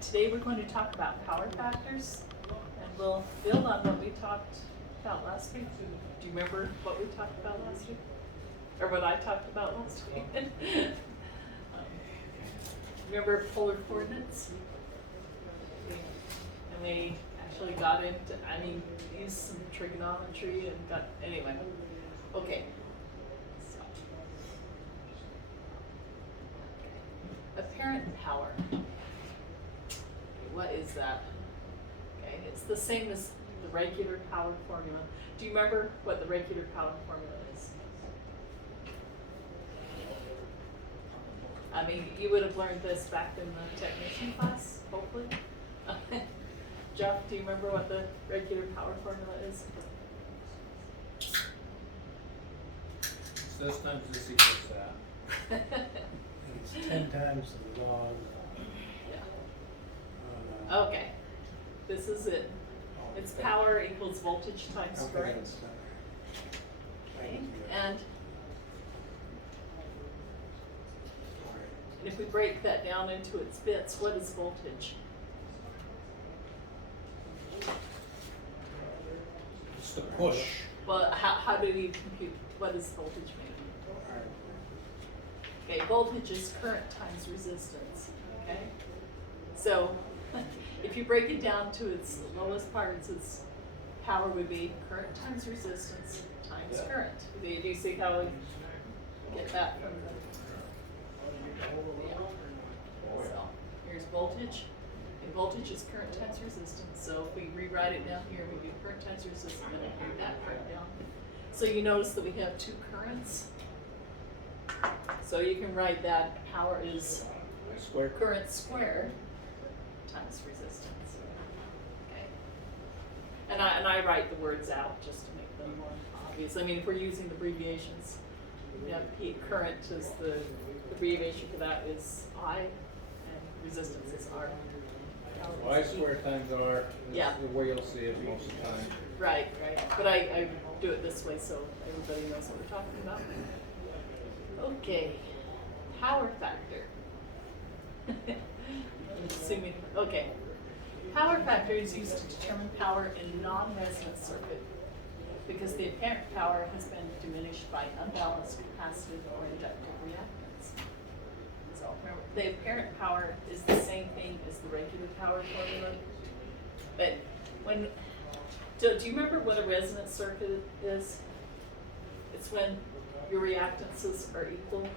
Today we're going to talk about power factors, and we'll build on what we talked about last week. Do you remember what we talked about last week? Or what I talked about last week? Remember polar coordinates? And we actually got into, used some trigonometry and got, anyway. Okay. So. Apparent power. What is that? Okay, it's the same as the regular power formula. Do you remember what the regular power formula is? You would have learned this back in the technician class, hopefully. Jeff, do you remember what the regular power formula is? It's this times this equals that. It's 10 times the log. Yeah. Okay, this is it. It's power equals voltage times current. Okay, and if we break that down into its bits, what is voltage? It's the push. Well, how do you compute what does voltage mean? Okay, voltage is current times resistance, okay? So, if you break it down to its lowest parts, its power would be current times resistance times current. Do you see how we get that from the... So, here's voltage, and voltage is current times resistance. So if we rewrite it down here, we do current times resistance, and then bring that current down. So you notice that we have two currents. So you can write that power is current squared times resistance. Okay. And I write the words out just to make them more obvious. If we're using the abbreviations, we have P, current is the abbreviation for that is I, and resistance is R. Y squared times R is Yeah. the way you'll see it most of the time. Right. But I do it this way so everybody knows what we're talking about. Okay, power factor. Assuming, okay. Power factor is used to determine power in a non-resonant circuit because the apparent power has been diminished by unbalanced capacitive or inductive reactance. So remember, the apparent power is the same thing as the regular power formula. But do you remember what a resonant circuit is? It's when your reactances are equal,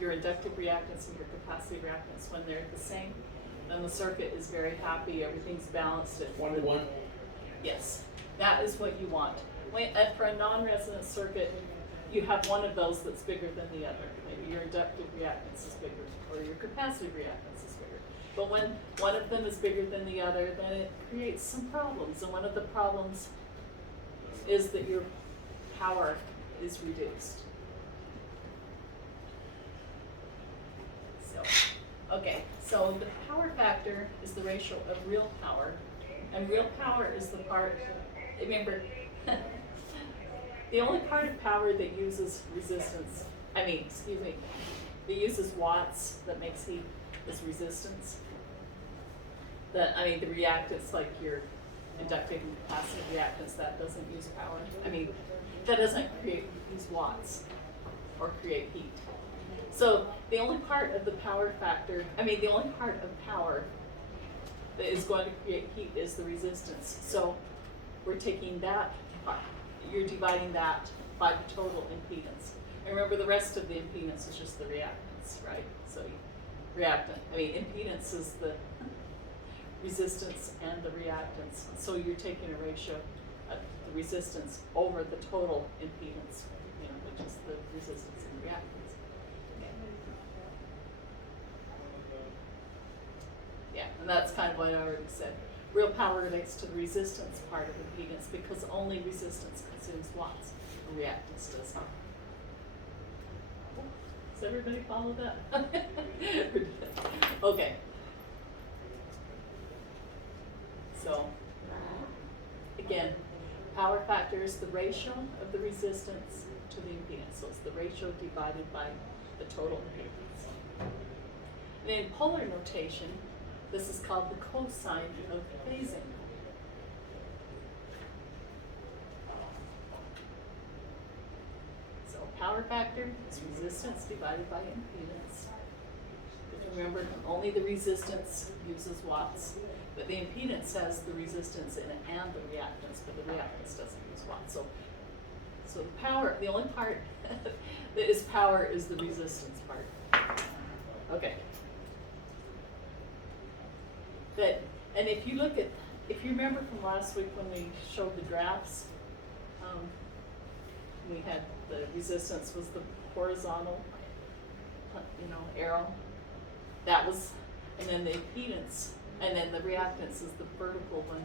your inductive reactance and your capacitive reactance, when they're the same, then the circuit is very happy, everything's balanced at 1 to 1. Yes, that is what you want. For a non-resonant circuit, you have one of those that's bigger than the other. Maybe your inductive reactance is bigger, or your capacitive reactance is bigger. But when one of them is bigger than the other, then it creates some problems. And one of the problems is that your power is reduced. So the power factor is the ratio of real power, and real power is the part, remember, the only part of power that uses resistance, that uses watts, that makes heat, is resistance. The reactance, like your inductive and capacitive reactance, that doesn't use power. That doesn't use watts or create heat. So the only part of the power factor, the only part of power that is going to create heat is the resistance. So we're taking that part, you're dividing that by the total impedance. And remember, the rest of the impedance is just the reactance, right? So impedance is the resistance and the reactance. So you're taking a ratio of the resistance over the total impedance, which is the resistance and reactance. Yeah, and that's kind of what I already said. Real power relates to the resistance part of impedance because only resistance consumes watts, and reactance does not. Does everybody follow that? Okay. So, again, power factor is the ratio of the resistance to the impedance. So it's the ratio divided by the total impedance. And in polar notation, This is called the cosine of the phase angle. So power factor is resistance divided by impedance. Because remember, only the resistance uses watts, but the impedance has the resistance in it and the reactance, but the reactance doesn't use watts. So the power, the only part that is power is the resistance part. Okay. But, and if you look at, if you remember from last week when we showed the graphs, we had the resistance was the horizontal, arrow. That was, and then the impedance, and then the reactance is the vertical one,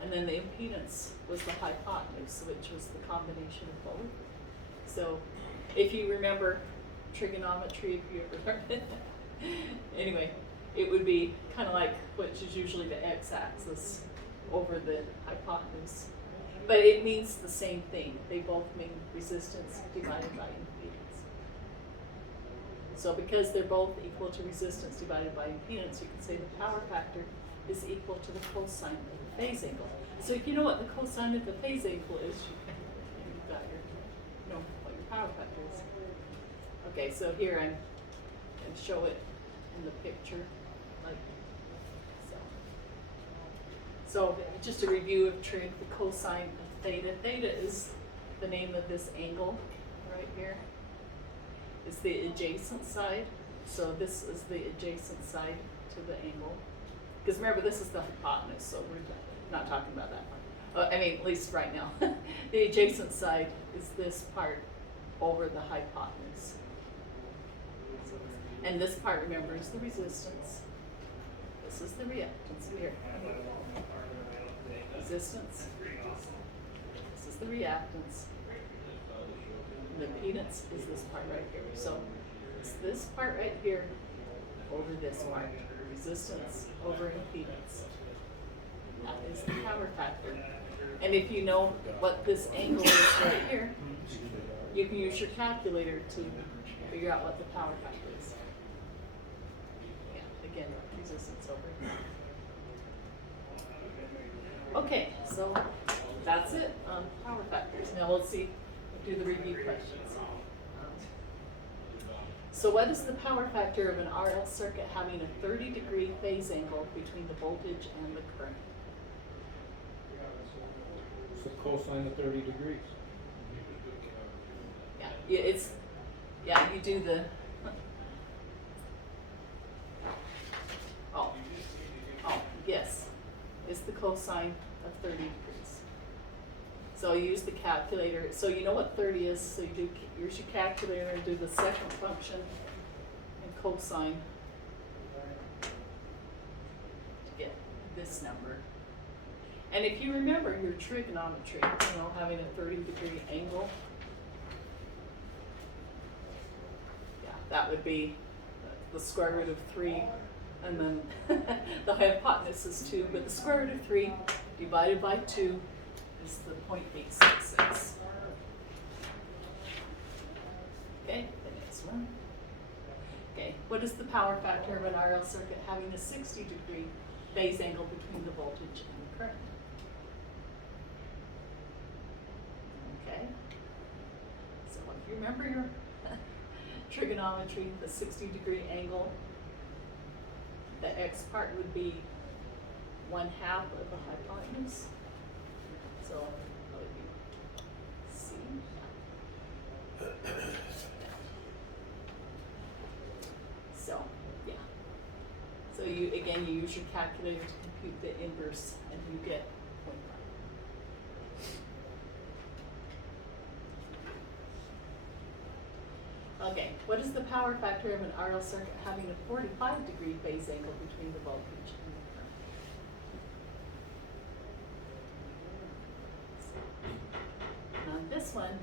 and then the impedance was the hypotenuse, which was the combination of both. So, if you remember trigonometry, if you ever learned it, anyway, it would be kind of like, which is usually the x-axis over the hypotenuse. But it means the same thing. They both mean resistance divided by impedance. So because they're both equal to resistance divided by impedance, you can say the power factor is equal to the cosine of the phase angle. So if you know what the cosine of the phase angle is, you've got your, what your power factor is. Okay, so here I'm going to show it in the picture, like so. So just a review of trig, the cosine of theta. Theta is the name of this angle right here. It's the adjacent side. So this is the adjacent side to the angle. Because remember, this is the hypotenuse, so we're not talking about that one. I mean, at least right now. The adjacent side is this part over the hypotenuse. And this part, remember, is the resistance. This is the reactance here. Resistance. This is the reactance. And the impedance is this part right here. So it's this part right here over this part. Resistance over impedance. That is the power factor. And if you know what this angle is right here, you can use your calculator to figure out what the power factor is. Yeah, again, resistance over here. Okay, so that's it on power factors. Now we'll do the review questions. So what is the power factor of an RL circuit having a 30-degree phase angle between the voltage and the current? It's the cosine of 30 degrees. Yeah, you do the, yes, it's the cosine of 30 degrees. So you use the calculator, so you know what 30 is, so you use your calculator and do the second function and cosine to get this number. And if you remember your trigonometry, having a 30-degree angle, yeah, that would be the square root of 3, and then the hypotenuse is 2, but the square root of 3 divided by 2 is the 0.866. Okay, the next one. Okay, what is the power factor of an RL circuit having a 60-degree phase angle between the voltage and the current? Okay, so if you remember your trigonometry, the 60-degree angle, the x part would be 1/2 of the hypotenuse. So that would be C. So, yeah. So you use your calculator to compute the inverse and you get 0.5. Okay, what is the power factor of an RL circuit having a 45-degree phase angle between the voltage and the current? Now this one,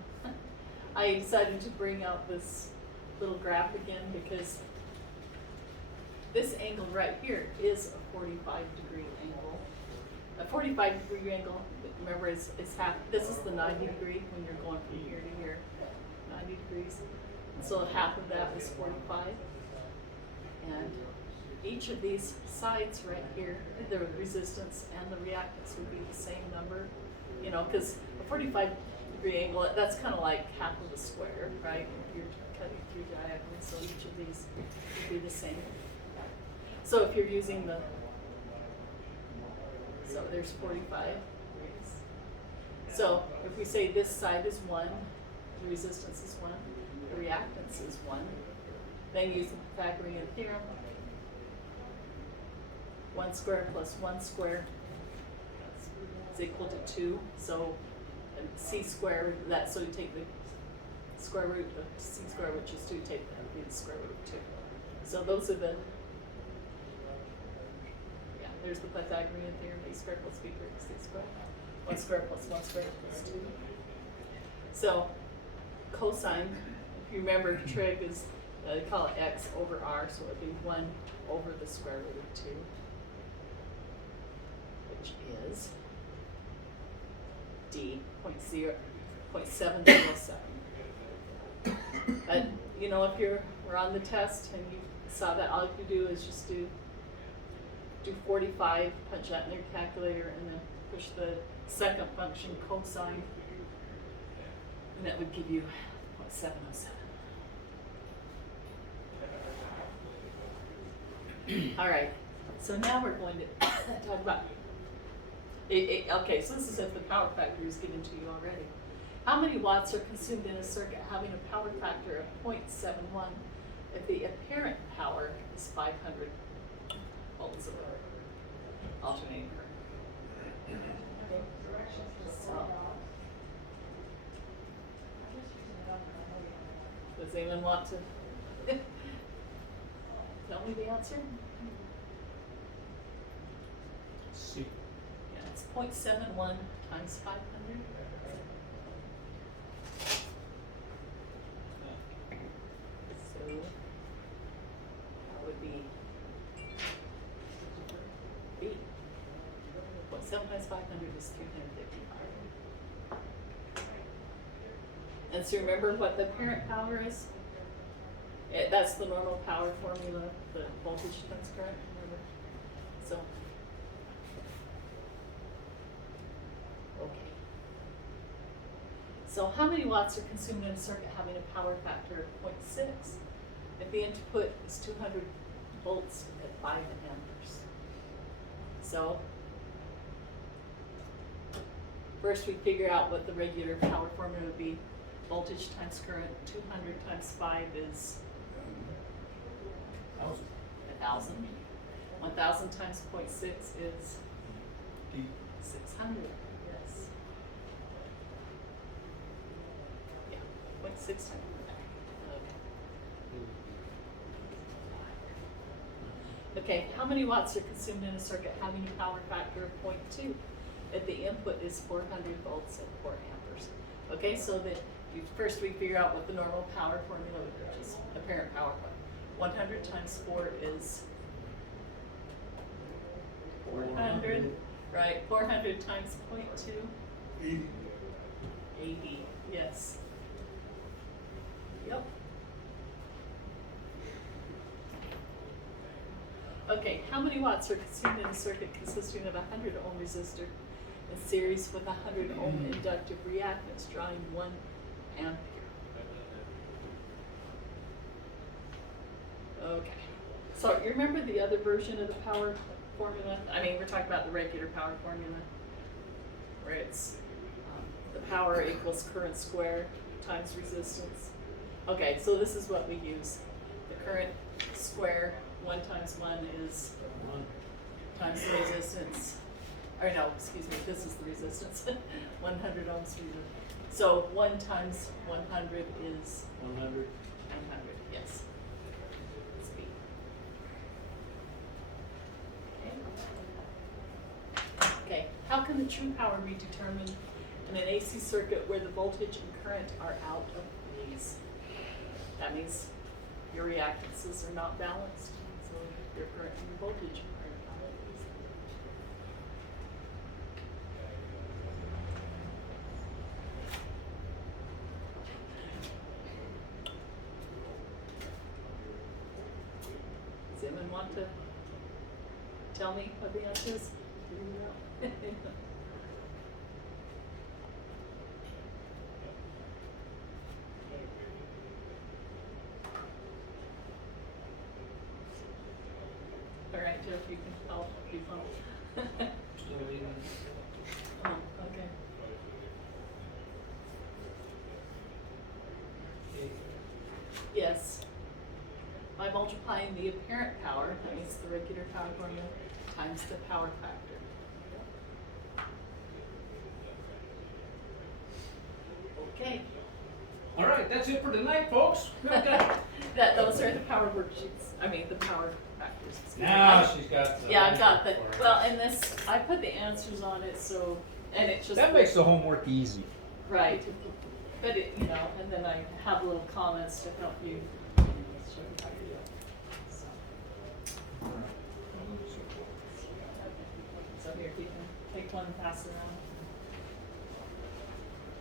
I decided to bring out this little graph again because this angle right here is a 45-degree angle. A 45-degree angle, remember, is half. This is the 90-degree when you're going from here to here, 90 degrees. So half of that is 45, and each of these sides right here, the resistance and the reactance would be the same number, you know, because a 45-degree angle, that's kind of like half of a square, right? If you're cutting through diagonally, so each of these would be the same. So if you're using the, so there's 45 degrees. So if we say this side is 1, the resistance is 1, the reactance is 1, then use the Pythagorean theorem. 1 squared plus 1 squared is equal to 2. So c squared, that, so you take the square root of c squared, which is 2, take the square root of 2. So those are the, yeah, there's the Pythagorean theorem, a squared plus b squared equals c squared. 1 squared plus 1 squared equals 2. So cosine, if you remember, trig is, they call it x over r, so it would be 1 over the square root of 2, which is d 0.707. But you know, if we're on the test and you saw that, all you do is just do 45, punch that in your calculator, and then push the second function cosine, and that would give you 0.707. All right, so now we're going to talk about okay, so this is if the power factor is given to you already. How many watts are consumed in a circuit having a power factor of 0.71 if the apparent power is 500 volts of alternating current? So, does anyone want to tell me the answer? C. Yeah, it's 0.71 times 500. So that would be B. 0.7 times 500 is 355. And so remember what the apparent power is? That's the normal power formula, the voltage times current, remember? So, okay. So how many watts are consumed in a circuit having a power factor of 0.6 if the input is 200 volts at 5 amperes? So, first we figure out what the regular power formula would be. Voltage times current, 200 times 5 is 1,000. 1,000 times 0.6 is 600. Yes. Yeah, 0.6 times. Okay, how many watts are consumed in a circuit having a power factor of 0.2 if the input is 400 volts at 4 amperes? Okay, so that first we figure out what the normal power formula, which is apparent power. 100 times 4 is 400, right? 400 times 0.2? 80, yes. Yep. Okay, how many watts are consumed in a circuit consisting of a 100 ohm resistor in series with a 100 ohm inductive reactance drawing 1 ampere? Okay, so you remember the other version of the power formula? I mean, we're talking about the regular power formula, where it's the power equals current squared times resistance. Okay, so this is what we use. The current square, 1 times 1 is 1 times the resistance. Or no, excuse me, this is the resistance. 100 ohms. So 1 times 100 is 100. 100, yes. Okay, how can the true power be determined in an AC circuit where the voltage and current are out of phase? That means your reactances are not balanced, so your current and your voltage are out of phase. Does anyone want to tell me what the answer is. Figure it out. All right, Jeff, you can help if you want. Still leaving. Oh, okay. Yes. By multiplying the apparent power, that means the regular power formula, times the power factor. Okay. All right, that's it for tonight, folks. Those are the power worksheets. I mean, the power factors. Excuse me. Now she's got the. Yeah, I've got the, answer for it. well, and this, I put the answers on it, so, and it's just. That makes the homework easy. Right, but it, you know, and then I have little comments to help you, show you how to do it. So, so here, you can take one and pass it around.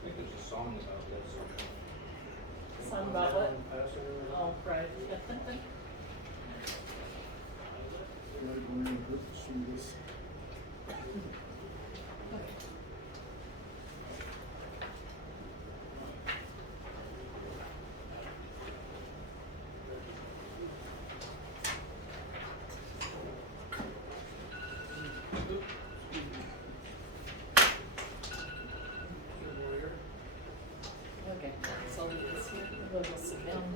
I think there's a song about this. Song about what? Pass it around. Oh, right. Okay, so this here, we'll just sit down and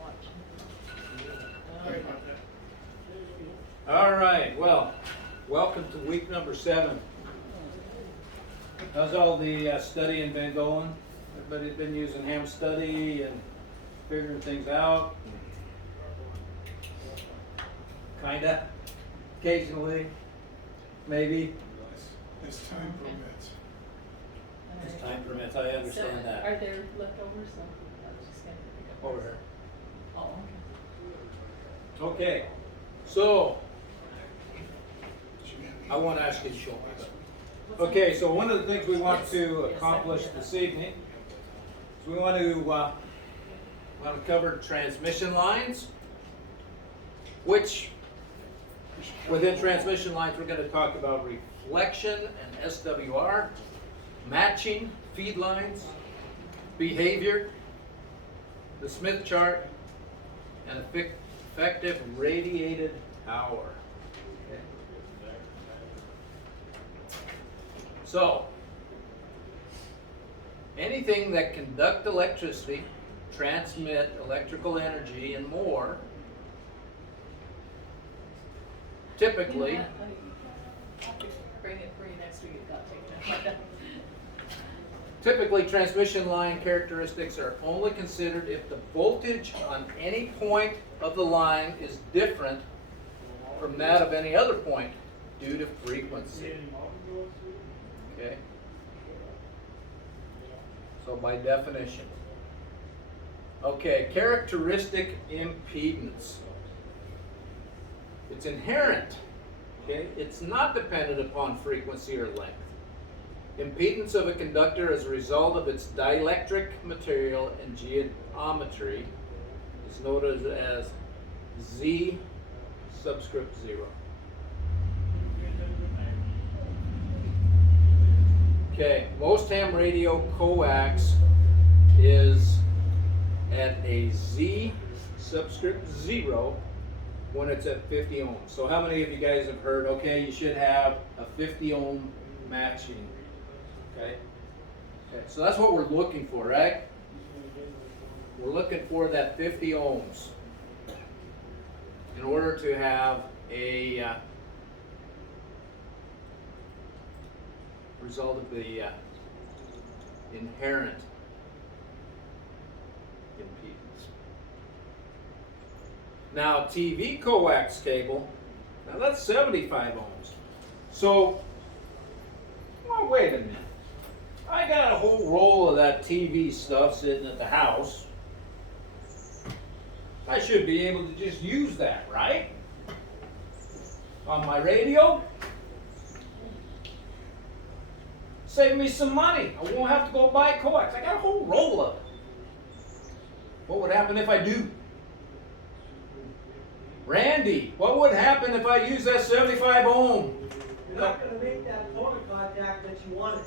watch. All right, well, welcome to week number 7. How's all the studying been going? Everybody's been using ham study and figuring things out? Kinda, occasionally, maybe, As time permits. as time permits, I understand So, that. are there leftovers? So I was just gonna pick up. Over here. Oh, Okay, so, I want to ask you to show me. okay. Okay, so one of the things we want to accomplish this evening is we want to cover transmission lines, which within transmission lines we're going to talk about reflection and SWR, matching feed lines, behavior, the Smith chart, and effective radiated power. Okay. So, anything that conduct electricity, transmit electrical energy, and more, typically, You know what? I'll bring it for you next week. I'll take that. typically transmission line characteristics are only considered if the voltage on any point of the line is different from that of any other point due to frequency. Okay? So by definition. Okay, characteristic impedance. It's inherent. Okay? It's not dependent upon frequency or length. Impedance of a conductor as a result of its dielectric material and geometry is noted as Z subscript 0. Okay, most ham radio coax is at a Z subscript 0 when it's at 50 ohms. So how many of you guys have heard, okay, you should have a 50 ohm matching? Okay. Okay, so that's what we're looking for, right? We're looking for that 50 ohms in order to have a result of the inherent impedance. Now, TV coax cable, now that's 75 ohms. So, well, wait a minute. I got a whole roll of that TV stuff sitting at the house. I should be able to just use that, right? On my radio. Save me some money. I won't have to go buy coax. I got a whole roll of it. What would happen if I do? Randy, what would happen if I use that 75 ohm? You're not gonna make that photo contact that you wanted.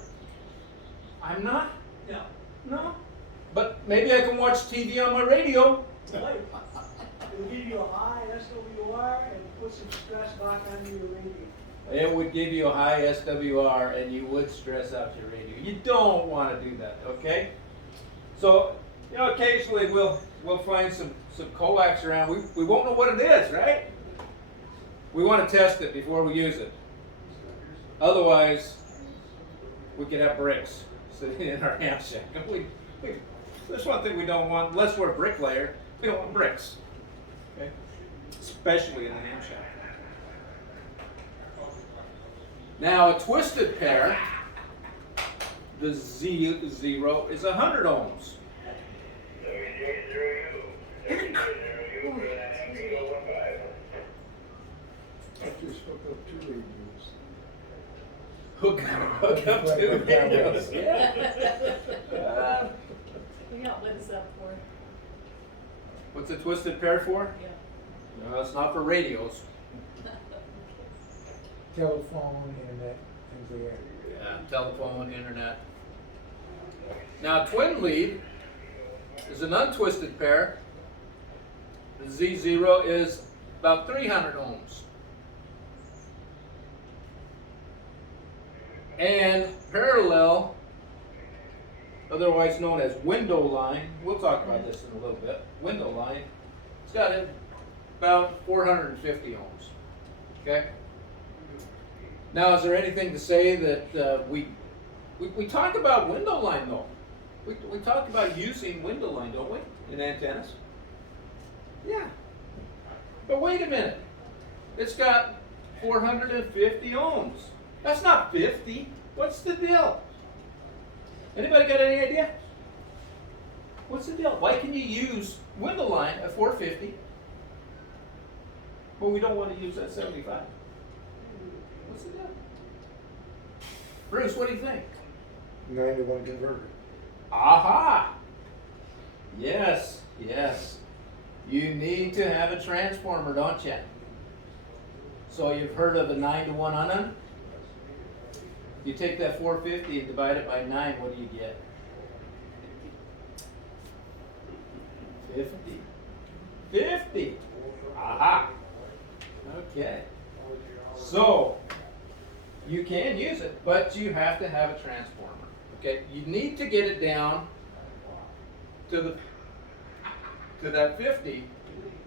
I'm not? No. No. But maybe I can watch TV on my radio. Right. It'll give you a high SWR and put some stress back onto your radio. It would give you a high SWR and you would stress out your radio. You don't want to do that, okay? So, you know, occasionally we'll find some coax around. We won't know what it is, right? We want to test it before we use it. Otherwise, we could have bricks sitting in our ham shack. There's one thing we don't want, unless we're a bricklayer, we don't want bricks. Okay? Especially in a ham shack. Now a twisted pair, the Z0 is 100 ohms. I just hooked up 2 radios. Hook up to the radios. Yeah. Yeah, what is that for? What's a twisted pair for? Yeah. No, it's not for radios. Telephone, internet, things like that. Yeah, telephone, internet. Now, twin lead is an untwisted pair. The Z0 is about 300 ohms. And parallel, otherwise known as window line, we'll talk about this in a little bit. Window line, it's got about 450 ohms. Okay? Now, is there anything to say that we talk about window line though? We talk about using window line, don't we, in antennas? Yeah. But wait a minute. It's got 450 ohms. That's not 50. What's the deal? Anybody got any idea? What's the deal? Why can you use window line at 450 but we don't want to use that 75? What's the deal? Bruce, what do you think? 9 to 1 converter. Aha! Yes, yes. You need to have a transformer, don't you? So you've heard of the 9 to 1 unknown? You take that 450 and divide it by 9, what do you get? 50. 50! Aha! Okay. So, you can use it, but you have to have a transformer. Okay? You need to get it down to that 50,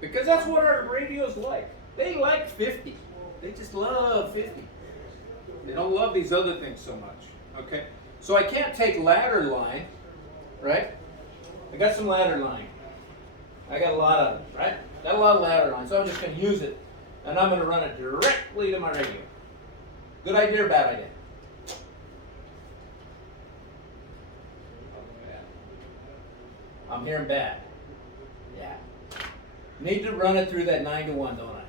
because that's what our radios like. They like 50. They just love 50. They don't love these other things so much. Okay? So I can't take ladder line, right? I got some ladder line. I got a lot of it, right? Got a lot of ladder line, so I'm just going to use it, and I'm going to run it directly to my radio. Good idea or bad idea? I'm hearing bad. Yeah. Need to run it through that 9 to 1, don't I?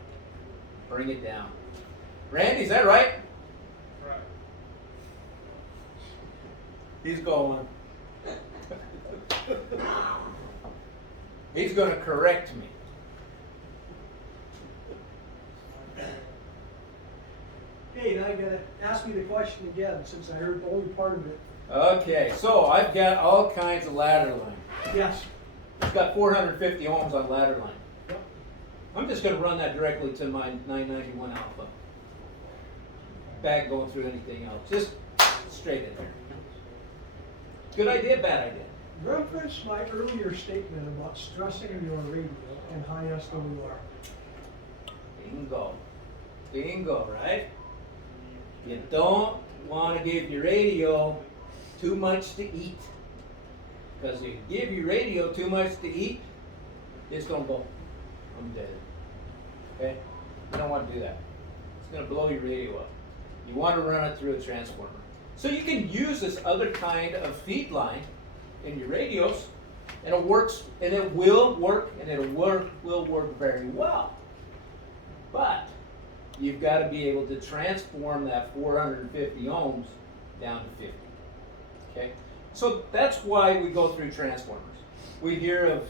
Bring it down. Randy, is that right? Right. He's going. He's going to correct me. Okay, now you gotta ask me the question again, since I heard only part of it. Okay, so I've got all kinds of ladder line. Yes. It's got 450 ohms on ladder line. Yep. I'm just going to run that directly to my 991 alpha. Back going through anything else. Just straight in there. Good idea, bad idea? Reference my earlier statement about stressing your radio and high SWR. Bingo. Bingo, right? You don't want to give your radio too much to eat. Because if you give your radio too much to eat, it's going to go. I'm dead. Okay? You don't want to do that. It's going to blow your radio up. You want to run it through a transformer. So you can use this other kind of feed line in your radios, and it works, and it will work, and will work very well. But you've got to be able to transform that 450 ohms down to 50. Okay? So that's why we go through transformers. We hear of,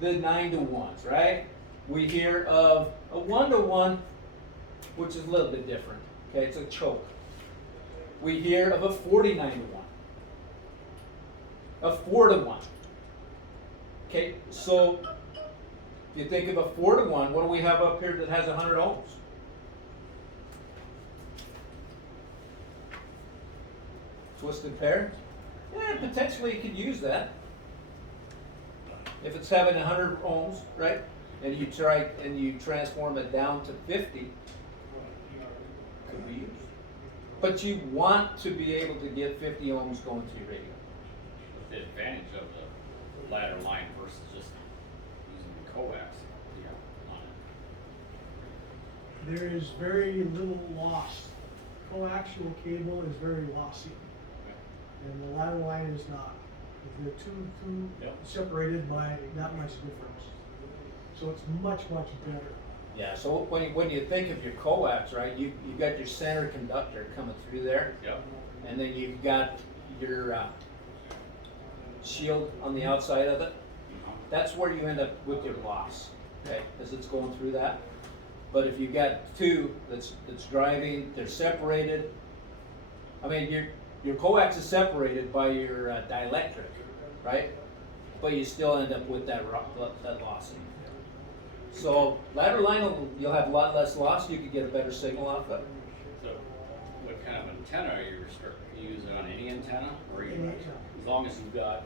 the 9 to 1s, right? We hear of a 1-to-1, which is a little bit different. Okay, it's a choke. We hear of a 49-to-1, a 4-to-1. Okay, so if you think of a 4-to-1, what do we have up here that has 100 ohms? Twisted pair? Yeah, potentially you could use that. If it's having 100 ohms, right? And you try and you transform it down to 50, could be used. But you want to be able to get 50 ohms going to your radio. The advantage of the ladder line versus just using the coax line. There is very little loss. Coaxial cable is very lossy, and the ladder line is not. If they're two Yep. separated by that much difference. So it's much better. Yeah, so when you think of your coax, right, you've got your center conductor coming through there, Yep. and then you've got your shield on the outside of it. That's where you end up with your loss, okay, as it's going through that. But if you've got two that's driving, they're separated. I mean, your coax is separated by your dielectric, right? But you still end up with that loss. So ladder line, you'll have a lot less loss. You could get a better signal off of it. So, what kind of antenna are you restricted? Can you use it on any antenna, or you, Any antenna. as long as you've got?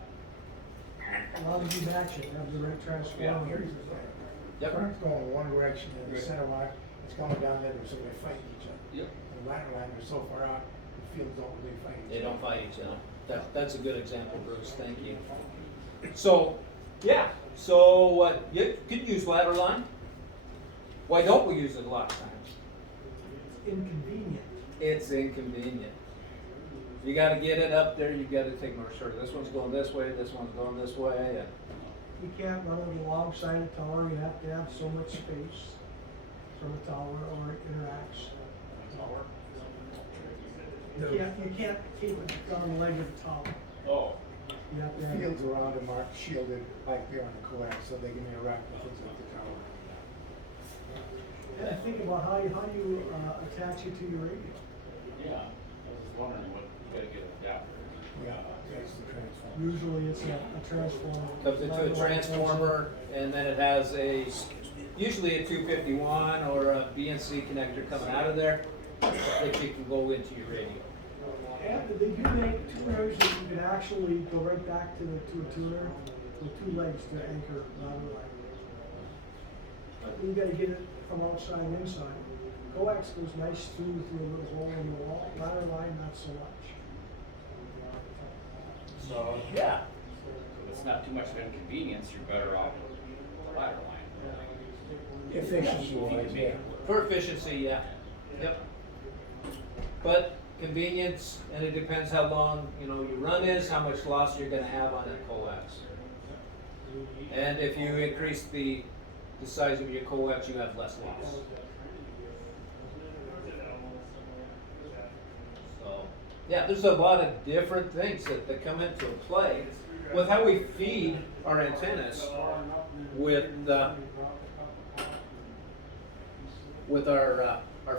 As long as you match it, have the right transformer. Here's the thing. Yep. Current's going one direction and the Right. center line, it's going down there, so they fight each other. Yep. And the ladder line, they're so far out, the fields don't really fight each other. They don't fight each other. That's a good example, Bruce. Thank you. So, yeah. So you could use ladder line. Why don't we use it a lot of times? It's inconvenient. It's inconvenient. You got to get it up there. You got to take more short. This one's going this way. This one's going this way. And You can't run it alongside a tower, you have to have so much space from a tower or it interacts. You can't keep it on the leg of the tower. Oh. You have to The have. fields around them are shielded like they're on the coax, so they can interact with things like the tower. And think about how you attach it to your radio. Yeah. I was just wondering what you gotta get an adapter. Yeah, that's the transformer. Usually it's a transformer. comes into a transformer, and then it has usually a 251 or a BNC connector coming out of there that you can go into your radio. And they do make tuners that you can actually go right back to a tuner with two legs to anchor ladder line. But you gotta get it from outside and inside. Coax goes nice through a little hole in the wall, ladder line not so much. So yeah, So if it's not too much of an inconvenience, you're better off with the ladder line. Efficiency wise, yeah. for efficiency, yeah, yep. But convenience, and it depends how long your run is, how much loss you're going to have on that coax. And if you increase the size of your coax, you have less loss. So, yeah, there's a lot of different things that come into play with how we feed our antennas with our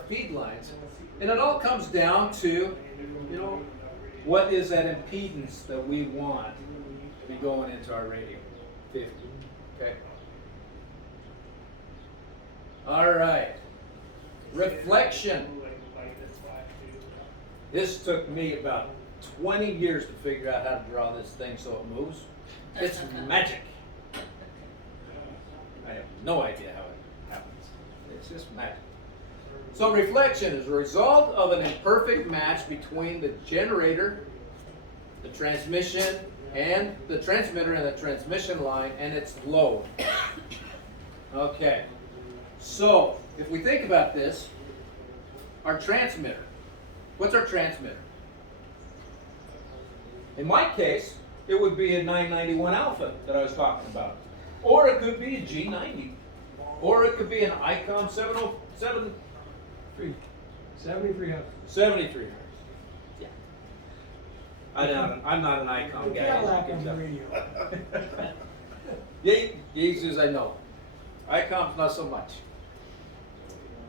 feed lines. And it all comes down to, what is that impedance that we want to be going into our radio? 50, okay? All right, reflection. This took me about 20 years to figure out how to draw this thing so it moves. It's magic. I have no idea how it happens. It's just magic. So reflection is a result of an imperfect match between the generator, the transmission, and the transmitter and the transmission line and its load. Okay. So if we think about this, our transmitter. What's our transmitter? In my case, it would be a 991 alpha that I was talking about. Or it could be a G90. Or it could be an ICOM 707. 7,300. 73. Yeah. I'm not an icon guy. Cadillac on the radio. Yeah, Jesus, I know. ICOM's not so much.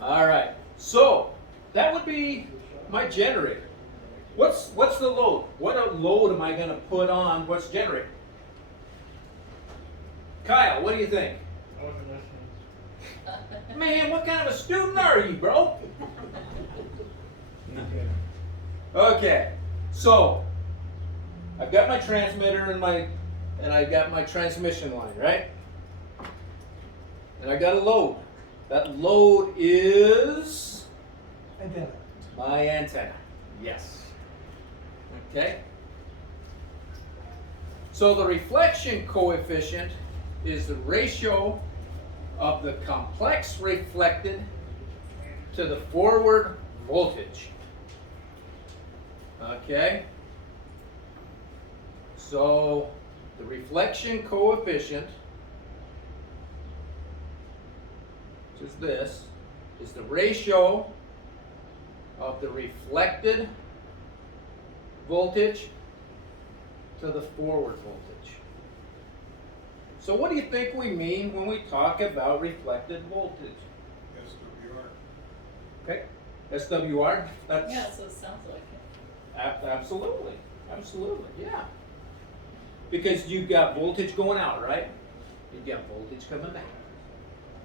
All right, so that would be my generator. What's the load? What load am I gonna put on what's generator? Kyle, what do you think? I wasn't listening. Man, what kind of a student are you, bro? Okay, so I've got my transmitter and I've got my transmission line, right? And I got a load. That load is Antenna. my antenna. Yes. Okay. So the reflection coefficient is the ratio of the complex reflected to the forward voltage. Okay. So the reflection coefficient, which is this, is the ratio of the reflected voltage to the forward voltage. So what do you think we mean when we talk about reflected voltage? SWR. Okay, SWR, that's Yeah, so it sounds like it. absolutely, absolutely, yeah. Because you've got voltage going out, right? You've got voltage coming back.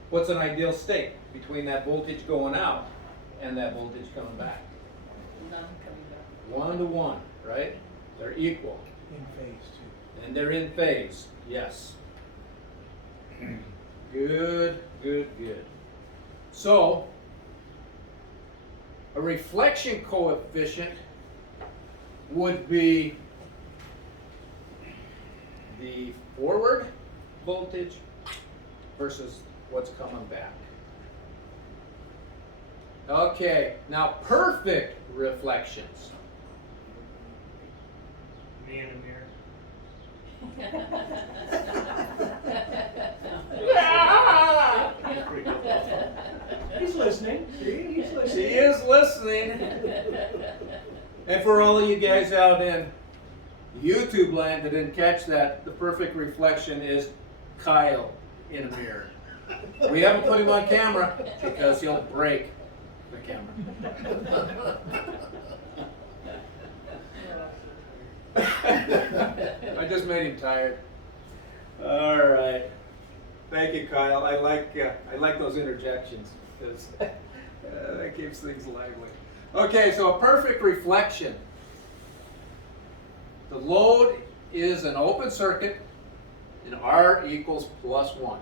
What's an ideal state between that voltage going out and that voltage coming back? None coming back. 1 to 1, right? They're equal. In phase too. And they're in phase, yes. Good, good, good. So, a reflection coefficient would be the forward voltage versus what's coming back. Okay, now perfect reflections. Me in a mirror. Yeah! He's listening. See, he's listening. She is listening. And for all of you guys out in YouTube land that didn't catch that, the perfect reflection is Kyle in a mirror. We haven't put him on camera because he'll break the camera. I just made him tired. All right. Thank you, Kyle. I like those interjections because that keeps things lively. Okay, so a perfect reflection. The load is an open circuit and R equals +1.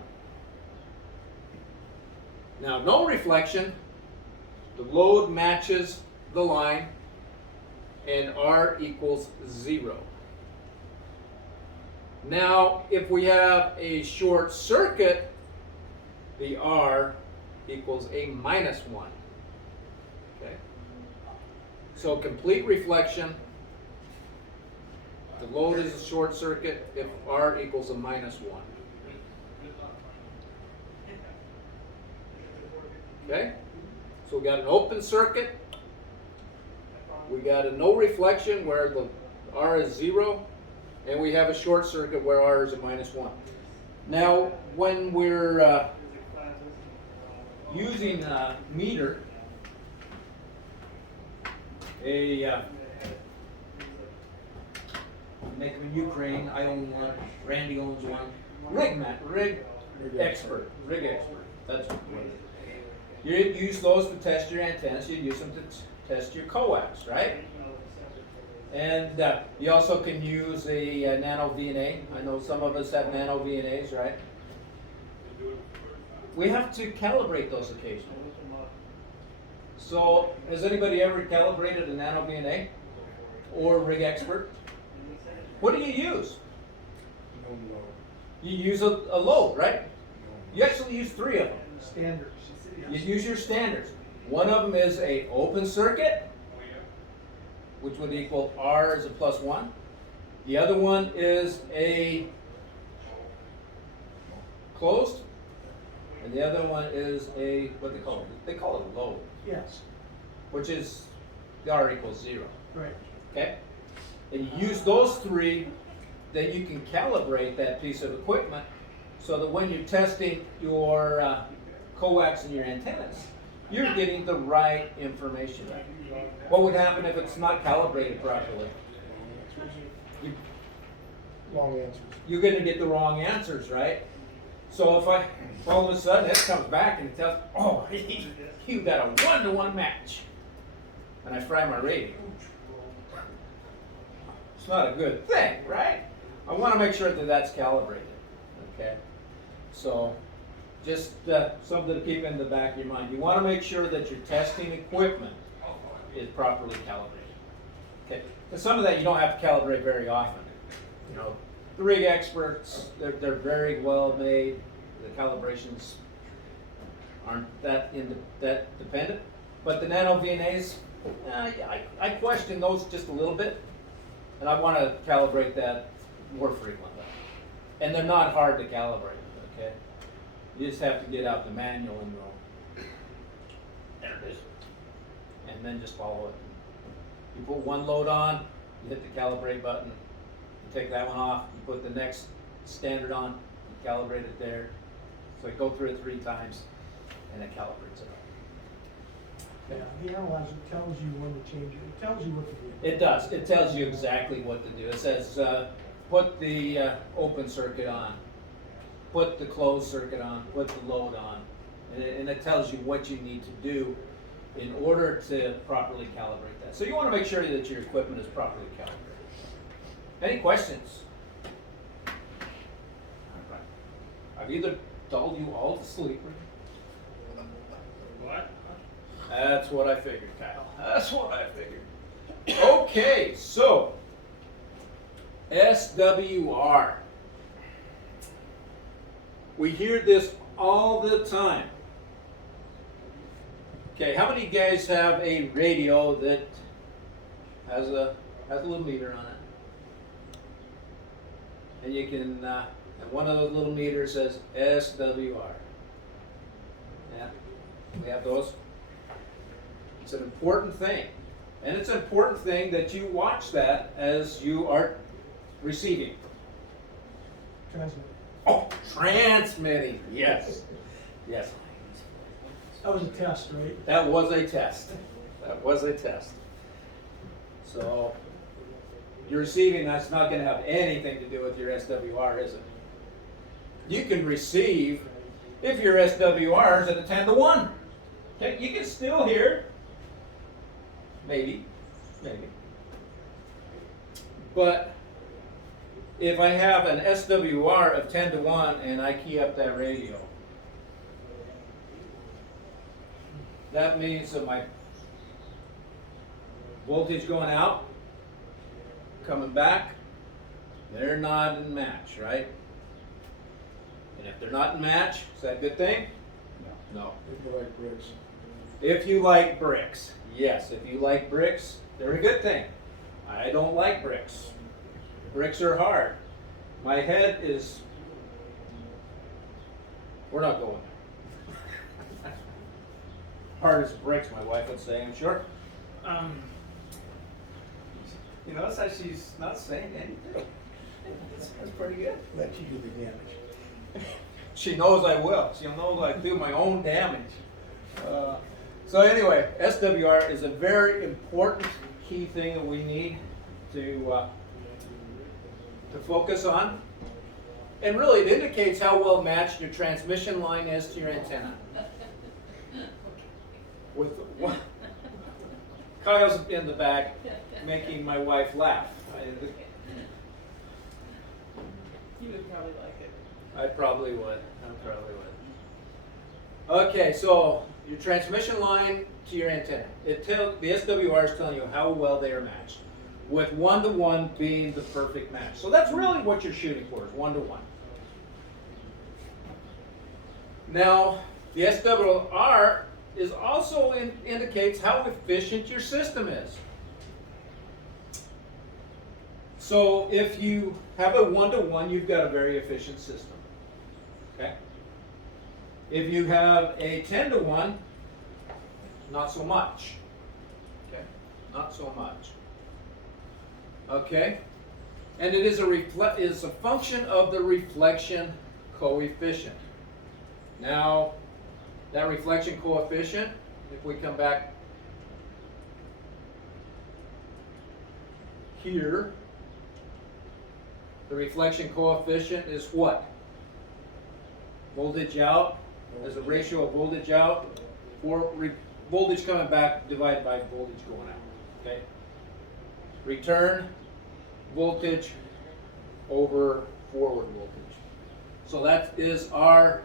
Now, no reflection, the load matches the line and R equals 0. Now, if we have a short circuit, the R equals a -1. Okay? So complete reflection, the load is a short circuit if R equals a -1. Okay? So we got an open circuit, we got a no reflection where the R is 0, and we have a short circuit where R is a -1. Now, when we're using a meter, make them in Ukraine, I own one, Randy owns one, rig expert, that's what it is. You use those to test your antennas, you use them to test your coax, right? And you also can use a nano VNA. I know some of us have nano VNAs, right? We have to calibrate those occasionally. So, has anybody ever calibrated a nano VNA or rig expert? What do you use? No load. You use a load, right? You actually use 3 of them. Standards. You use your standards. One of them is a open circuit, which would equal R is a +1. The other one is a closed, and the other one is a, what they call it? They call it a load, Yes. which is the R equals 0. Right. Okay? And you use those 3, then you can calibrate that piece of equipment so that when you're testing your coax and your antennas, you're getting the right information. What would happen if it's not calibrated properly? Long answers. You're going to get the wrong answers, right? So if all of a sudden it comes back and it tells, oh, you got a 1-to-1 match, and I fry my radio. It's not a good thing, right? I want to make sure that that's calibrated, okay? So just something to keep in the back of your mind. You want to make sure that your testing equipment is properly calibrated, okay? And some of that you don't have to calibrate very often. You know, the rig experts, they're very well made. The calibrations aren't that dependent. But the nano VNAs, I question those just a little bit, and I want to calibrate that more frequently. And they're not hard to calibrate, okay? You just have to get out the manual and go, there it is, and then just follow it. You put one load on, you hit the calibrate button, you take that one off, you put the next standard on, you calibrate it there. So you go through it 3 times, and it calibrates it up. Yeah, the analyzer tells you when to change it. It tells you what to do. It does. It tells you exactly what to do. It says, put the open circuit on, put the closed circuit on, put the load on, and it tells you what you need to do in order to properly calibrate that. So you want to make sure that your equipment is properly calibrated. Any questions? All right. I've either dulled you all to sleep. What? That's what I figured, Kyle. That's what I figured. Okay, so SWR. We hear this all the time. Okay, how many guys have a radio that has a little meter on it? And you can, and one of those little meters says SWR. Yeah, we have those. It's an important thing. And it's an important thing that you watch that as you are receiving. Transmit. Oh, transmitting. Yes. Yes. That was a test, right? That was a test. That was a test. So, your receiving, that's not going to have anything to do with your SWR, is it? You can receive if your SWR is at a 10-to-1. Okay, you can still hear. Maybe. But if I have an SWR of 10-to-1 and I key up that radio, that means that my voltage going out, coming back, they're not in match, right? And if they're not in match, is that a good thing? No. If you like bricks. If you like bricks, yes, if you like bricks, they're a good thing. I don't like bricks. Bricks are hard. My head is, we're not going there. Hard as bricks, my wife would say, I'm sure. You notice how she's not saying anything? That's pretty good. Let you do the damage. She knows I will. She'll know I do my own damage. So anyway, SWR is a very important key thing that we need to focus on. And really it indicates how well matched your transmission line is to your antenna. With one, Kyle's in the back making my wife laugh. You would probably like it. I probably would. Okay, so your transmission line to your antenna. The SWR is telling you how well they are matched, with 1-to-1 being the perfect match. So that's really what you're shooting for, is 1-to-1. Now, the SWR is also indicates how efficient your system is. So if you have a 1-to-1, you've got a very efficient system. Okay? If you have a 10-to-1, not so much. Okay? Not so much. Okay? And it is a function of the reflection coefficient. Now, that reflection coefficient, if we come back here, the reflection coefficient is what? Voltage out, as a ratio of voltage out, for voltage coming back divided by voltage going out, okay? Return voltage over forward voltage. So that is our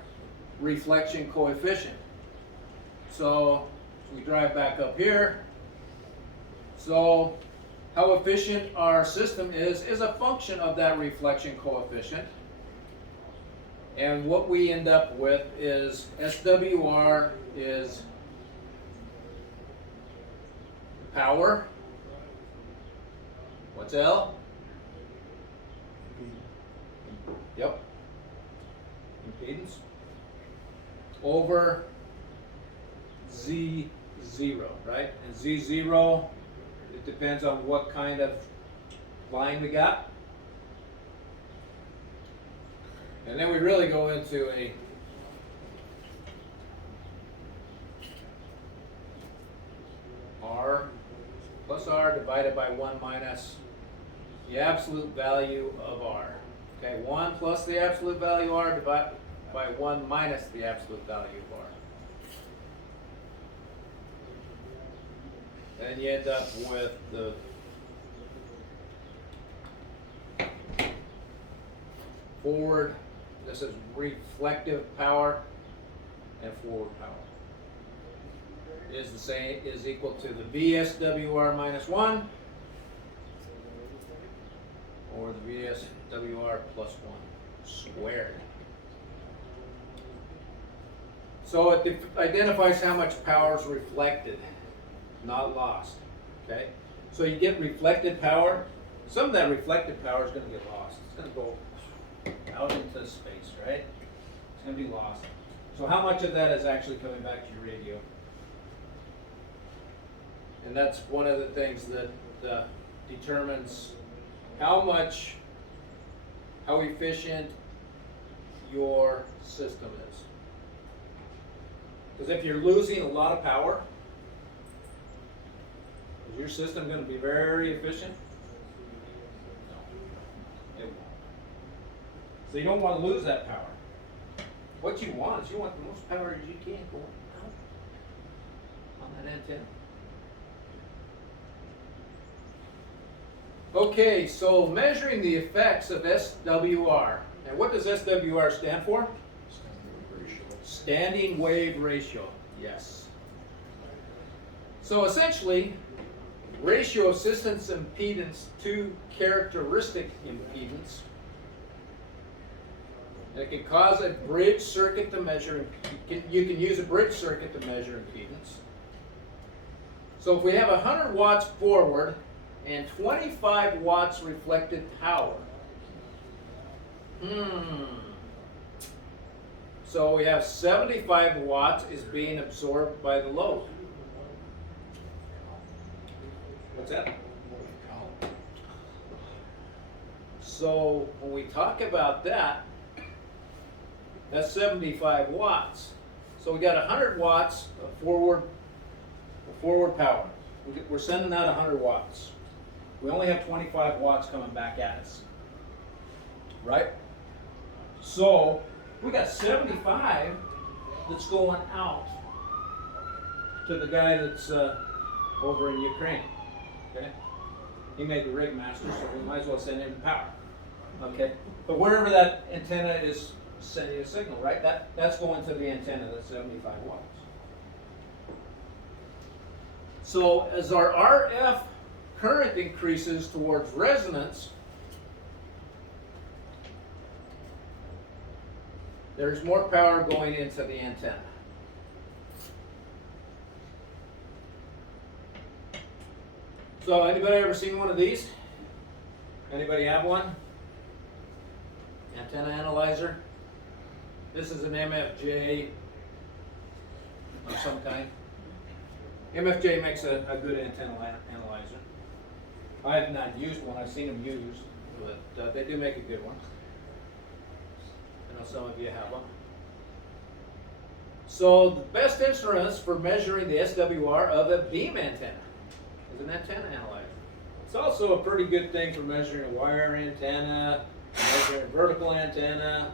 reflection coefficient. So we drive back up here. So how efficient our system is a function of that reflection coefficient. And what we end up with is SWR is power. What's L? Yep. Impedance. Over Z0, right? And Z0, it depends on what kind of line we got. And then we really go into a R plus R divided by 1 minus the absolute value of R. Okay, 1 plus the absolute value R divided by 1 minus the absolute value of R. Then you end up with the forward, this is reflective power, and forward power is the same, is equal to the VSWR minus 1 or the VSWR plus 1 squared. So it identifies how much power is reflected, not lost. Okay? So you get reflected power. Some of that reflected power is going to get lost. It's going to go out into space, right? It's going to be lost. So how much of that is actually coming back to your radio? And that's one of the things that determines how efficient your system is. Because if you're losing a lot of power, is your system going to be very efficient? No, it won't. So you don't want to lose that power. What you want is you want the most power as you can going out on that antenna. Okay, so measuring the effects of SWR. And what does SWR stand for? Standing wave ratio. Yes. So essentially, ratio of system impedance to characteristic impedance. It can cause a bridge circuit to measure. You can use a bridge circuit to measure impedance. So if we have 100 watts forward and 25 watts reflected power. So we have 75 watts is being absorbed by the load. What's that? So when we talk about that, that's 75 watts. So we got 100 watts of forward power. We're sending out 100 watts. We only have 25 watts coming back at us, right? So we got 75 that's going out to the guy that's over in Ukraine. Okay, he made the rig master, so we might as well send him power. Okay, but wherever that antenna is sending a signal, right? That's going to the antenna. That's 75 watts. So as our RF current increases towards resonance, there's more power going into the antenna. So anybody ever seen one of these? Anybody have one? Antenna analyzer. This is an MFJ of some kind. MFJ makes a good antenna analyzer. I have not used one. I've seen them used, but they do make a good one. And know some of you have them. So the best instruments for measuring the SWR of a beam antenna is an antenna analyzer. It's also a pretty good thing for measuring a wire antenna, for measuring a vertical antenna,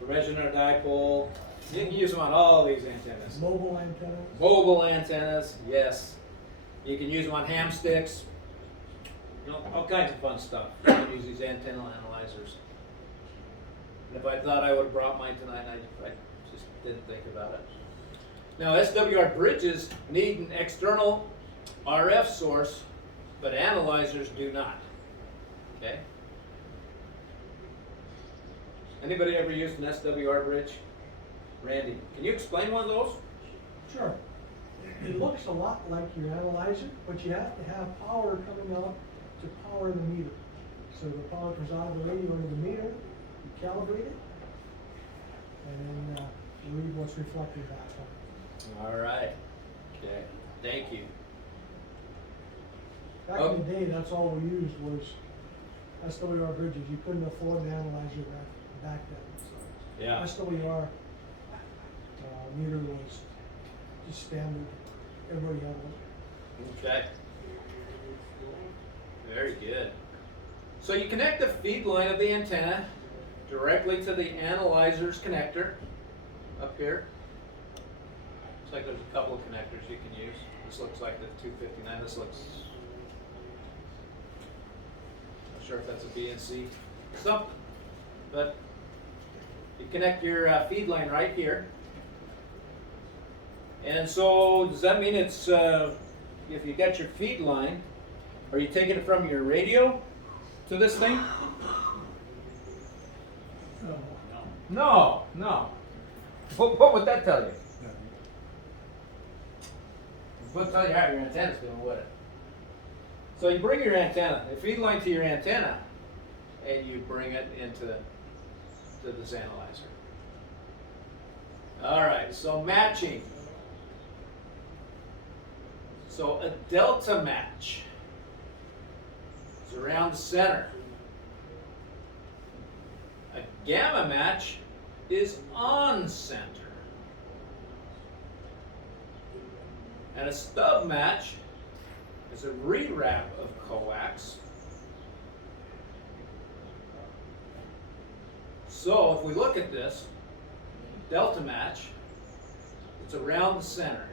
for measuring a dipole. You can use them on all these antennas. Mobile antennas. Mobile antennas, yes. You can use them on ham sticks. You know, all kinds of fun stuff. You can use these antenna analyzers. And if I thought I would have brought mine tonight, I just didn't think about it. Now, SWR bridges need an external RF source, but analyzers do not. Okay? Anybody ever used an SWR bridge? Randy, can you explain one of those? Sure. It looks a lot like your analyzer, but you have to have power coming out to power the meter. So the power comes out of the radio into the meter, you calibrate it, and then read what's reflected back on it. All right. Okay. Thank you. Back in the day, that's all we used was SWR bridges. You couldn't afford an analyzer back then. So Yeah. SWR meter was just standard. Everybody had one. Okay. Very good. So you connect the feed line of the antenna directly to the analyzer's connector up here. Looks like there's a couple of connectors you can use. This looks like the 259. This looks, not sure if that's a BNC something, but you connect your feed line right here. And so does that mean it's, if you got your feed line, are you taking it from your radio to this thing? No. What would that tell you? It would tell you how your antenna's doing, would it? So you bring your antenna, the feed line to your antenna, and you bring it into this analyzer. All right, so matching. So a delta match is around the center. A gamma match is on center. And a stub match is a rewrap of coax. So if we look at this, delta match, it's around the center.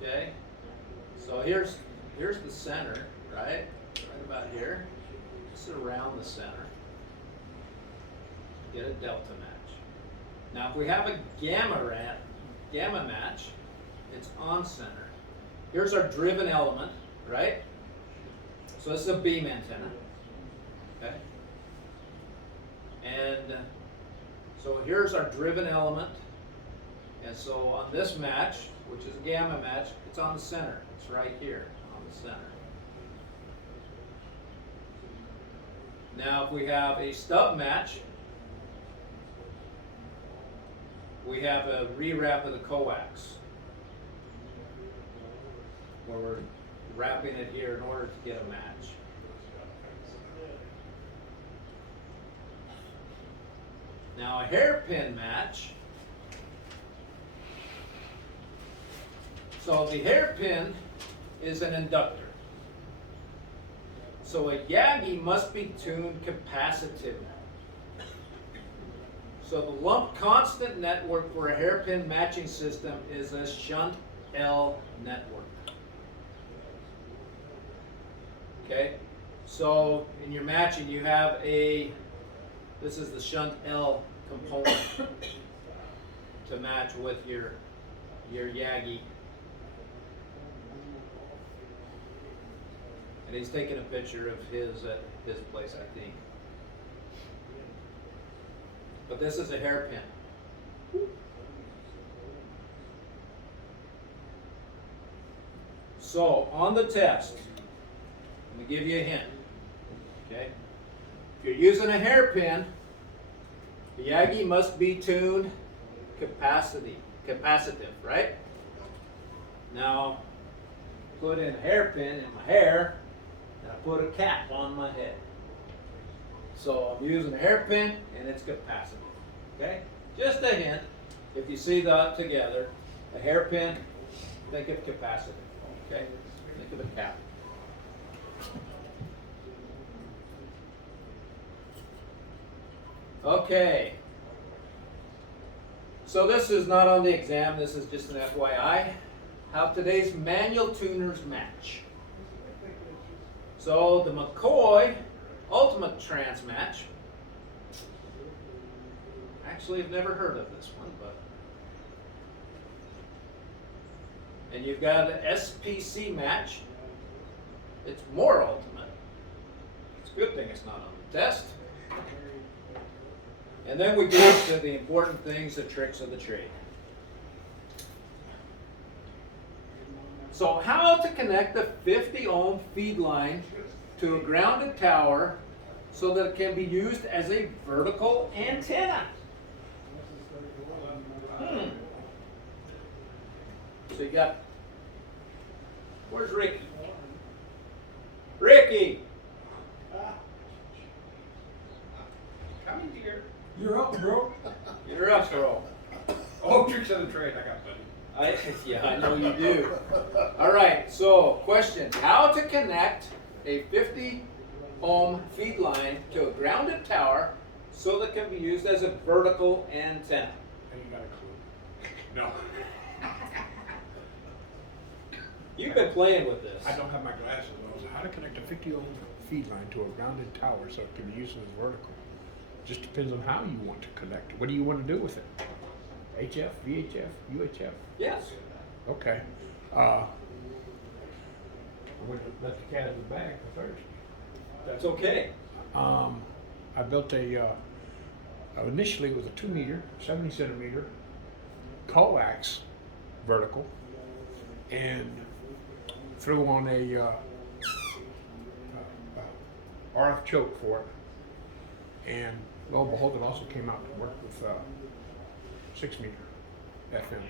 Okay? So here's the center, right? Right about here. This is around the center. Get a delta match. Now if we have a gamma match, it's on center. Here's our driven element, right? So this is a beam antenna. Okay? And so here's our driven element. And so on this match, which is a gamma match, it's on the center. It's right here on the center. Now if we have a stub match, we have a rewrap of the coax, where we're wrapping it here in order to get a match. Now a hairpin match. So the hairpin is an inductor. So a Yagi must be tuned capacitive. So the lump constant network for a hairpin matching system is a shunt L network. Okay, so in your matching you have this is the shunt L component to match with your Yagi. And he's taking a picture of his at his place, I think. But this is a hairpin. So on the test, let me give you a hint. Okay? If you're using a hairpin, the Yagi must be tuned capacitive, right? Now, put in a hairpin in my hair, and I put a cap on my head. So I'm using a hairpin, and it's capacitive. Okay? Just a hint. If you see that together, a hairpin, think of capacitor. Okay? Think of a cap. Okay. So this is not on the exam, this is just an FYI. How today's manual tuners match. So the McCoy Ultimate Trans Match. Actually, I've never heard of this one, but. And you've got an SPC match. It's more ultimate. It's a good thing it's not on the test. And then we get to the important things, the tricks of the trade. So how to connect a 50 ohm feed line to a grounded tower so that it can be used as a vertical antenna. So you got, where's Ricky? Ricky! Coming, dear. You're up, bro. You're up, bro. Oh, tricks of the trade, I got plenty. Yeah, I know you do. All right, so question. How to connect a 50 ohm feed line to a grounded tower so that it can be used as a vertical antenna? And you got a clue? No. You've been playing with this. I don't have my glasses on. So how to connect a 50 ohm feed line to a grounded tower so it can be used as vertical? Just depends on how you want to connect. What do you want to do with it? HF, VHF, UHF? Yes. Okay. I'm going to let the cat in the bag for Thursday. That's okay. I built initially it was a 2 meter, 70 centimeter coax vertical and threw on a RF choke for it. And lo and behold, it also came out to work with 6 meter FM.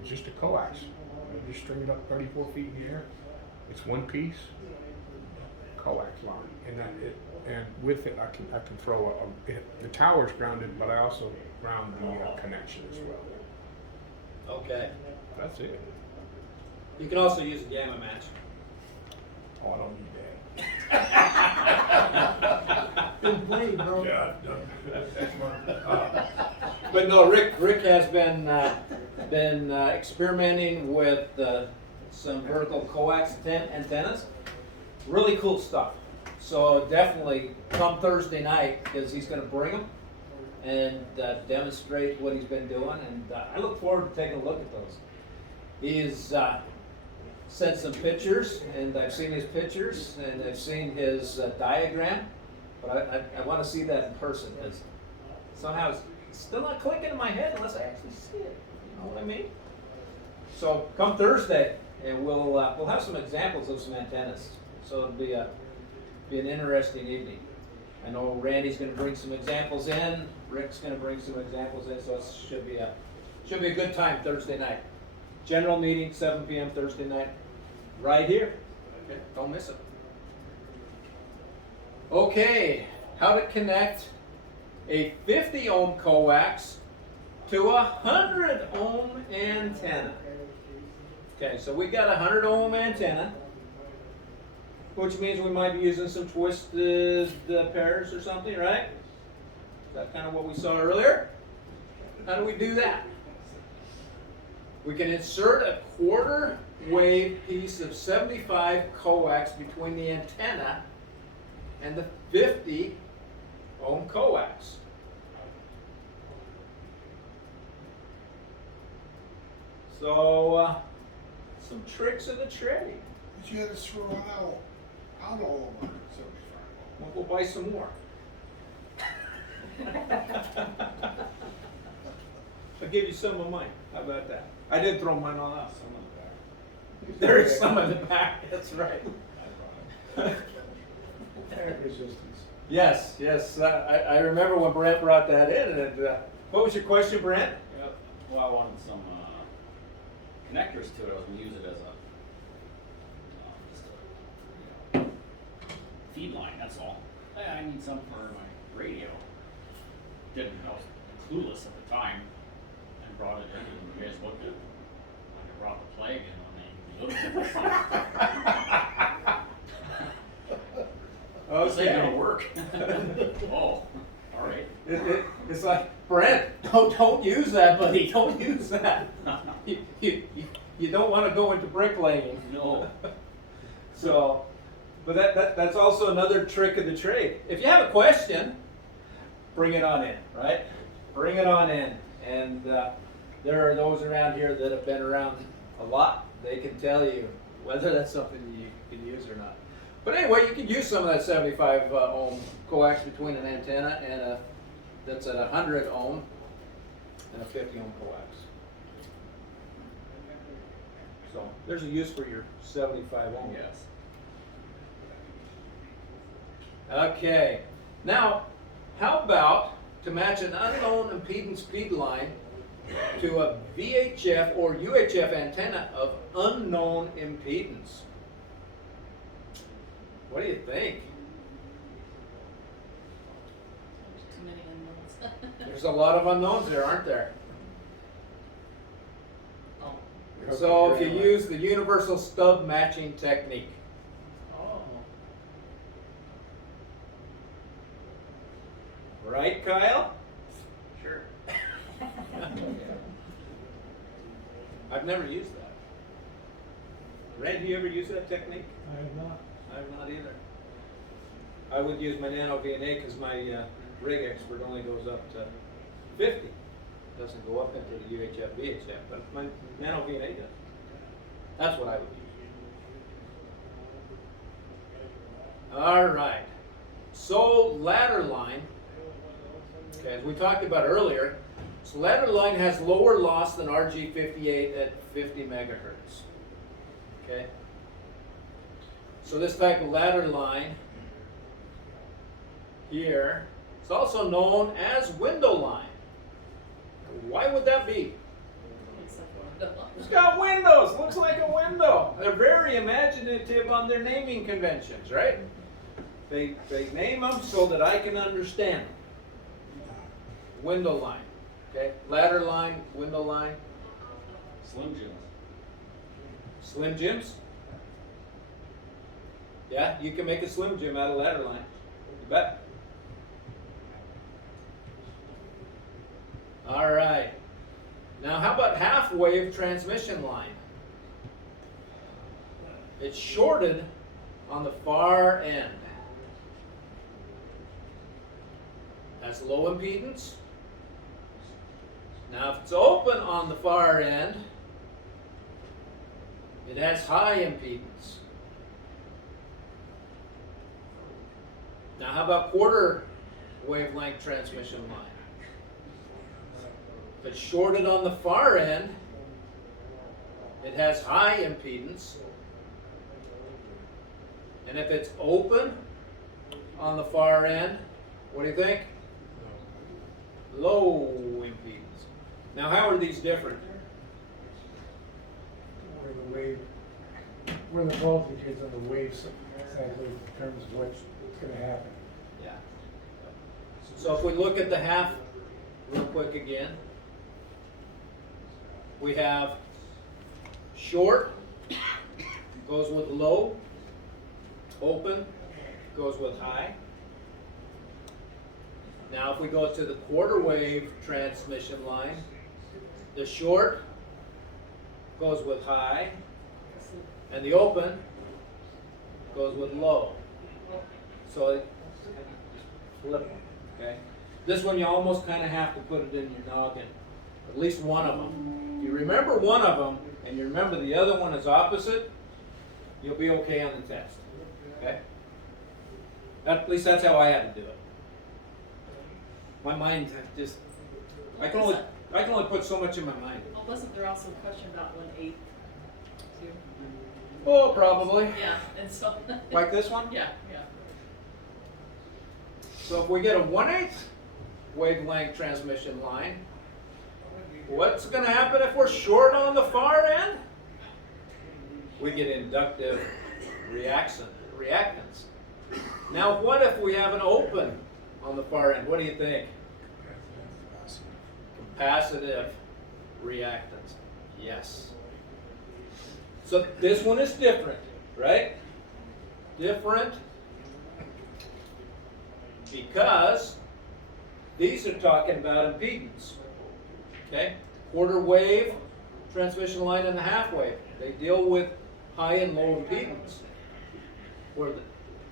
It's just a coax. I just string it up 34 feet in the air. It's one piece coax line, and with it I can throw the tower's grounded, but I also ground the connection as well. Okay. That's it. You can also use a gamma match. Oh, I don't need that. Big blade, bro. Yeah, But no, Rick has been experimenting with some vertical coax antennas. Really cool stuff. So definitely come Thursday night because he's going to bring them and demonstrate what he's been doing. And I look forward to taking a look at those. He's sent some pictures, and I've seen his pictures, and I've seen his diagram. But I want to see that in person because somehow it's still not clicking in my head unless I actually see it. You know what I mean? So come Thursday, and we'll have some examples of some antennas. So it'll be an interesting evening. I know Randy's going to bring some examples in. Rick's going to bring some examples in. So it should be a good time Thursday night. General meeting 7 p.m. Thursday night, right here. Okay, don't miss it. Okay, how to connect a 50 ohm coax to a 100 ohm antenna. Okay, so we got a 100 ohm antenna, which means we might be using some twisted pairs or something, right? Is that kind of what we saw earlier? How do we do that? We can insert a quarter wave piece of 75 coax between the antenna and the 50 ohm coax. So, some tricks of the trade. But you had to throw out all of 175. We'll buy some more. I'll give you some of mine. How about that? I did throw mine all out. Some of the back. There is some in the back. That's right. Air resistance. Yes. I remember when Brent brought that in. And what was your question, Brent? Yep. Well, I wanted some connectors to it. I was going to use it as just a feed line, that's all. I need some for my radio. didn't, I was clueless at the time, and brought it in, and you guys looked at it. Like I brought the plug in on it, you looked at it. This ain't gonna work. Oh, all right. It's like, Brent, don't use that, buddy, don't use that. You don't want to go into bricklaying. No. So, but that's also another trick of the trade. If you have a question, bring it on in, right? Bring it on in. And there are those around here that have been around a lot. They can tell you whether that's something you can use or not. But anyway, you can use some of that 75 ohm coax between an antenna and that's at 100 ohm and a 50 ohm coax. So there's a use for your 75 ohm. Yes. Okay, now how about to match an unknown impedance feed line to a VHF or UHF antenna of unknown impedance? What do you think? Too many unknowns. There's a lot of unknowns there, aren't there? Oh. So if you use the universal stub matching technique. Oh. Right, Kyle? Sure. I've never used that. Red, do you ever use that technique? I have not. I have not either. I would use my nano VNA because my rig expert only goes up to 50. Doesn't go up into the UHF, VHF, but my nano VNA does. That's what I would use. All right. So ladder line, okay, as we talked about earlier, so ladder line has lower loss than RG58 at 50 megahertz. Okay. So this type of ladder line here is also known as window line. Why would that be? It's got windows, looks like a window. They're very imaginative on their naming conventions, right? They name them so that I can understand them. Window line, okay? Ladder line, window line. Slim Jims. Slim Jims? Yeah, you can make a Slim Jim out of ladder line. You bet. All right. Now, how about half wave transmission line? It's shorted on the far end. Has low impedance. Now, if it's open on the far end, it has high impedance. Now, how about quarter wavelength transmission line? If it's shorted on the far end, it has high impedance. And if it's open on the far end, what do you think? Low impedance. Now, how are these different? Where the voltage is on the wave cycle determines what's going to happen. Yeah. So if we look at the half real quick again, we have short goes with low, open goes with high. Now if we go to the quarter wave transmission line, the short goes with high and the open goes with low. So flip them, okay? This one you almost kind of have to put it in your noggin. At least one of them. If you remember one of them and you remember the other one is opposite, you'll be okay on the test. Okay? At least that's how I had to do it. My mind just I can only put so much in my mind. Well, wasn't there also a question about 1/8 too? Oh, probably. Yeah, and so. Like this one? Yeah, yeah. So if we get a 1/8 wavelength transmission line, what's going to happen if we're short on the far end? We get inductive reactance. Now what if we have an open on the far end? What do you think? Capacitive reactance. Yes. So this one is different, right? Different because these are talking about impedance. Okay? Quarter wave transmission line and a half wave. They deal with high and low impedance. Where the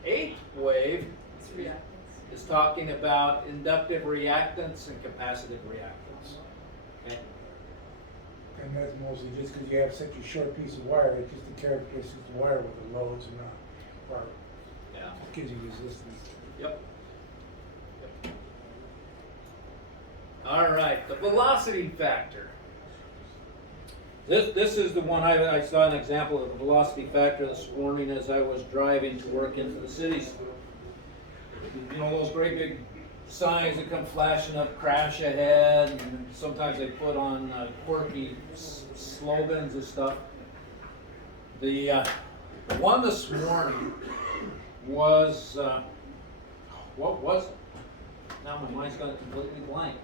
eighth wave It's reactance. is talking about inductive reactance and capacitive reactance. Okay? And that's mostly just because you have such a short piece of wire, it's just the characteristics of the wire with the loads and or Yeah. it gives you resistance. Yep. All right, the velocity factor. This is the one I saw an example of the velocity factor this morning as I was driving to work into the cities. You know those great big signs that come flashing up, crash ahead, and sometimes they put on quirky slogans and stuff. The one this morning was, what was it? Now my mind's gone completely blank.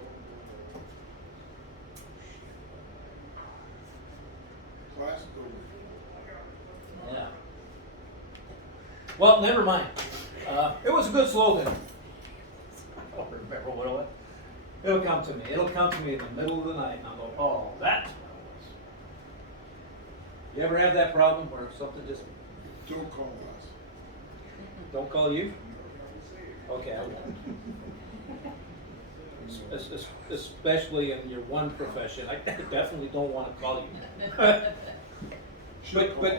Yeah. Well, never mind. It was a good slogan. I don't remember what it was. It'll come to me. It'll come to me in the middle of the night, and I'll go, oh, that's what it was. You ever have that problem where something just... Don't call us. Don't call you? Okay, I won't. Especially in your one profession, I definitely don't want to call you.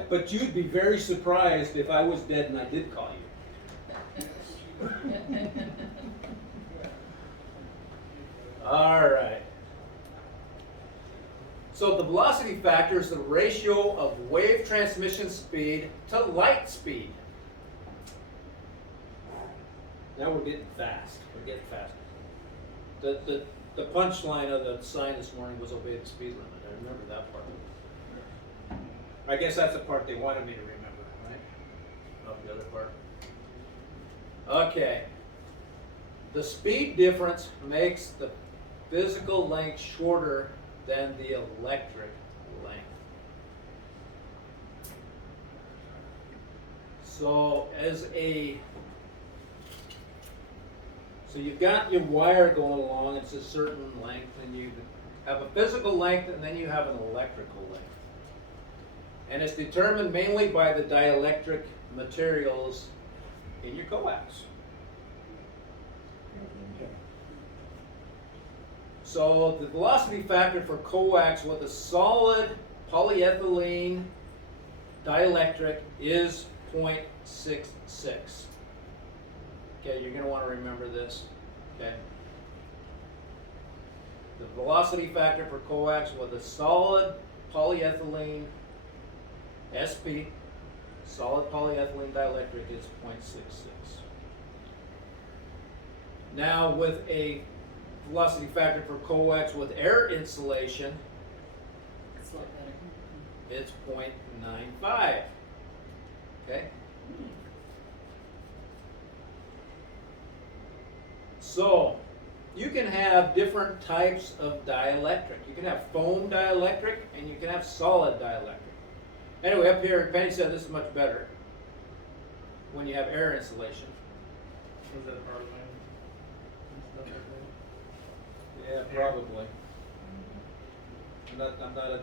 But you'd be very surprised if I was dead and I did call you. All right. So the velocity factor is the ratio of wave transmission speed to light speed. Now we're getting fast. We're getting faster. The punchline of the sign this morning was obey the speed limit. I remember that part. I guess that's the part they wanted me to remember, right? Not the other part. Okay. The speed difference makes the physical length shorter than the electric length. So so you've got your wire going along, it's a certain length, and you have a physical length and then you have an electrical length. And it's determined mainly by the dielectric materials in your coax. So the velocity factor for coax with a solid polyethylene dielectric is 0.66. Okay, you're going to want to remember this. Okay. The velocity factor for coax with a solid polyethylene SP, solid polyethylene dielectric, is 0.66. Now with a velocity factor for coax with air insulation, It's a lot better. it's 0.95. Okay? So, you can have different types of dielectric. You can have foam dielectric and you can have solid dielectric. Anyway, up here, Penny said this is much better when you have air insulation. Was that part of mine? And stuff like Yeah, probably. I'm not a... that?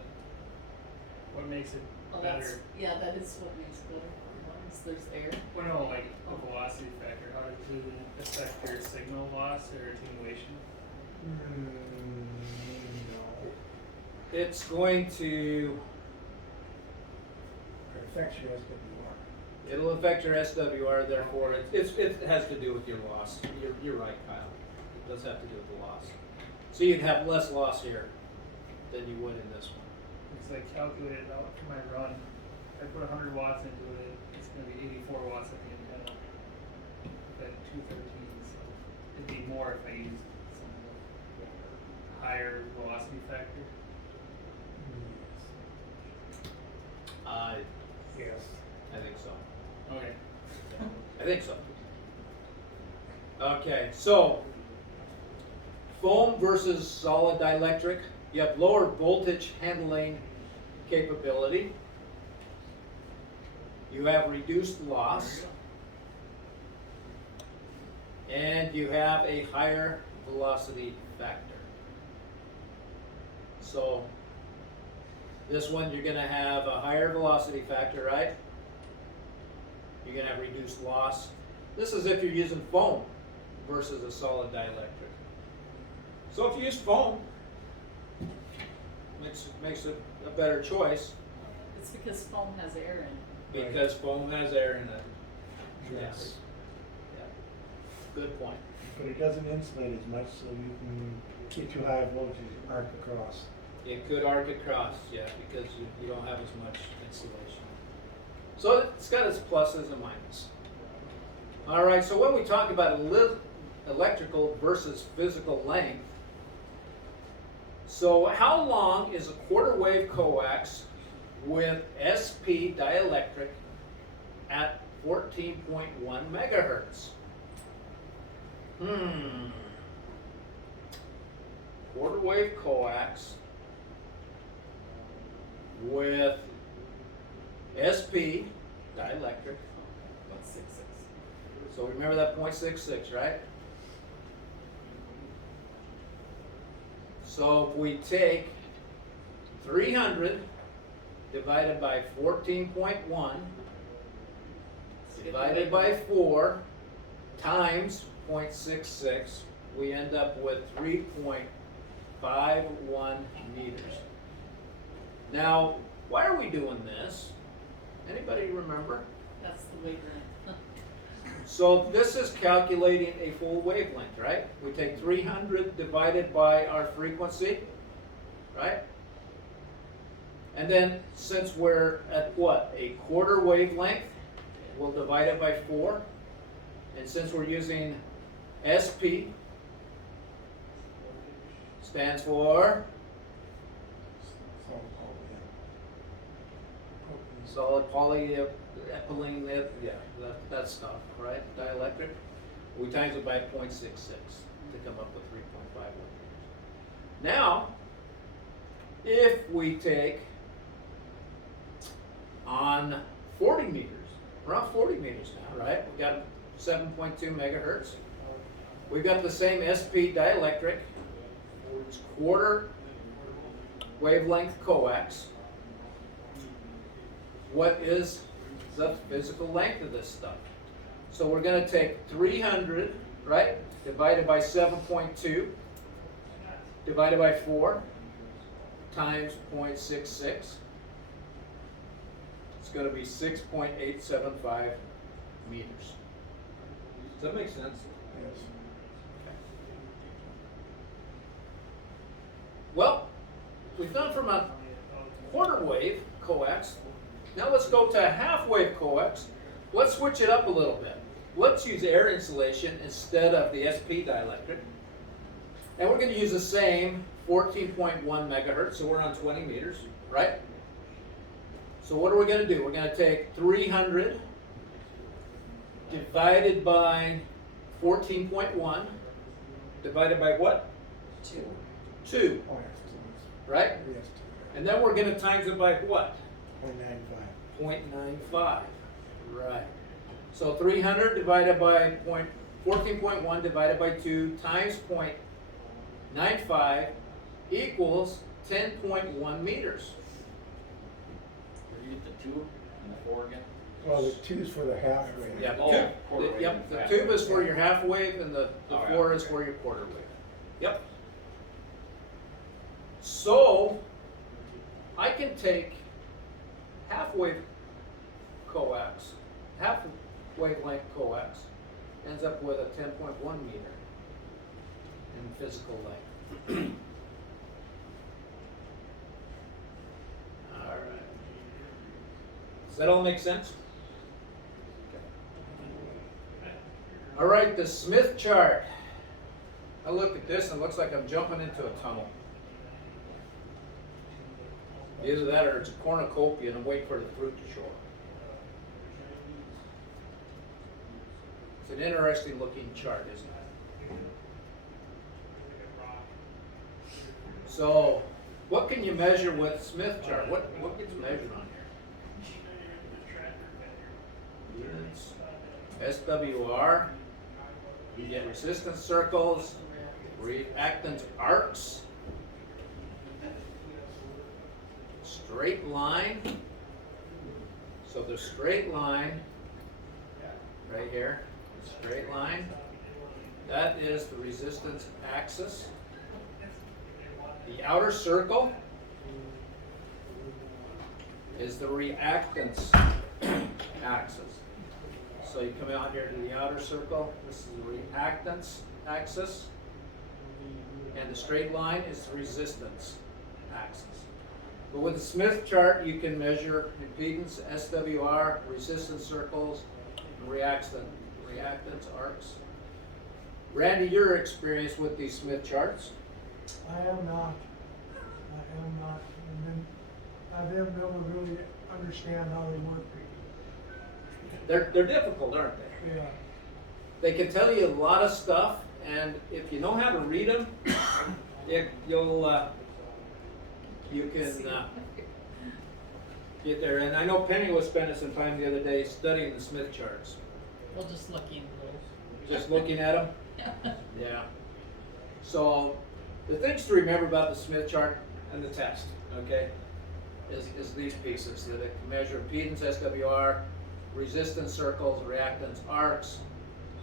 What makes it Oh, that's, better? yeah, that is what makes it better. Once there's air. Well, no, like the velocity factor. How does it affect your signal loss or attenuation? No. It's going to... It affects your SWR. It'll affect your SWR, therefore it has to do with your loss. You're right, Kyle. It does have to do with the loss. So you'd have less loss here than you would in this one. It's like calculated out for my run. If I put 100 watts into it, it's going to be 84 watts at the antenna. At 213, so it'd be more if I used some higher velocity factor. Yes. I think so. Okay. I think so. Okay, so foam versus solid dielectric. You have lower voltage handling capability. You have reduced loss. And you have a higher velocity factor. So this one you're going to have a higher velocity factor, right? You're going to have reduced loss. This is if you're using foam versus a solid dielectric. So if you use foam, makes a better choice It's because foam has air in it. because foam has air in it. Yes. Good point. But it doesn't insulate as much, so you can get too high voltage arc across. It could arc across, yeah, because you don't have as much insulation. So it's got its pluses and minuses. All right, so when we talk about electrical versus physical length, so how long is a quarter wave coax with SP dielectric at 14.1 megahertz? Quarter wave coax with SP dielectric. 0.66. So remember that 0.66, right? So if we take 300 divided by 14.1 divided by 4 times 0.66, we end up with 3.51 meters. Now, why are we doing this? Anybody remember? That's the wavelength. So this is calculating a full wavelength, right? We take 300 divided by our frequency, right? And then since we're at what? A quarter wavelength, we'll divide it by 4. And since we're using SP, stands for solid polyethylene, yeah, that stuff, right? Dielectric. We times it by 0.66 to come up with 3.51 meters. Now, if we take on 40 meters, around 40 meters now, right? We got 7.2 megahertz. We've got the same SP dielectric, it's quarter wavelength coax. What is the physical length of this stuff? So we're going to take 300, right, divided by 7.2, divided by 4, times 0.66. It's going to be 6.875 meters. Does that make sense? Yes. Well, we've done from a quarter wave coax. Now let's go to a half wave coax. Let's switch it up a little bit. Let's use air insulation instead of the SP dielectric. And we're going to use the same 14.1 megahertz, so we're on 20 meters, right? So what are we going to do? We're going to take 300 divided by 14.1 divided by what? 2. Oh, yes, Right? yes, And then we're going to times it by what? 0.95. 0.95. Right. So 300 divided by 14.1 divided by 2 times 0.95 equals 10.1 meters. Did you get the 2 and the 4 again? Well, the 2's for the half wave. Yeah, Oh, the quarter wave yep, and the half tube wave. is for your half wave and the Oh, yeah, 4 is okay. for your quarter wave. Yep. So I can take half wave coax, half wavelength coax, ends up with a 10.1 meter in physical length. All right. Does that all make sense? All right, the Smith chart. I look at this and it looks like I'm jumping into a tunnel. Either that or it's a cornucopia and I'm waiting for the fruit to show up. It's an interesting looking chart, isn't it? So, what can you measure with Smith chart? What gets measured on here? Units, SWR, you get resistance circles, reactance arcs, straight line. So the straight line, right here, straight line, that is the resistance axis. The outer circle is the reactance axis. So you come out here to the outer circle, this is the reactance axis, and the straight line is the resistance axis. But with the Smith chart, you can measure impedance, SWR, resistance circles, and reactance arcs. Randy, your experience with these Smith charts? I am not. And then I've never really understand how they work. They're difficult, aren't they? Yeah. They can tell you a lot of stuff, and if you know how to read them, you can get there. And I know Penny was spending some time the other day studying the Smith charts. Well, just looking a little. Just looking at them? Yeah. So, the things to remember about the Smith chart and the test, okay, is these pieces, that it can measure impedance, SWR, resistance circles, reactance arcs,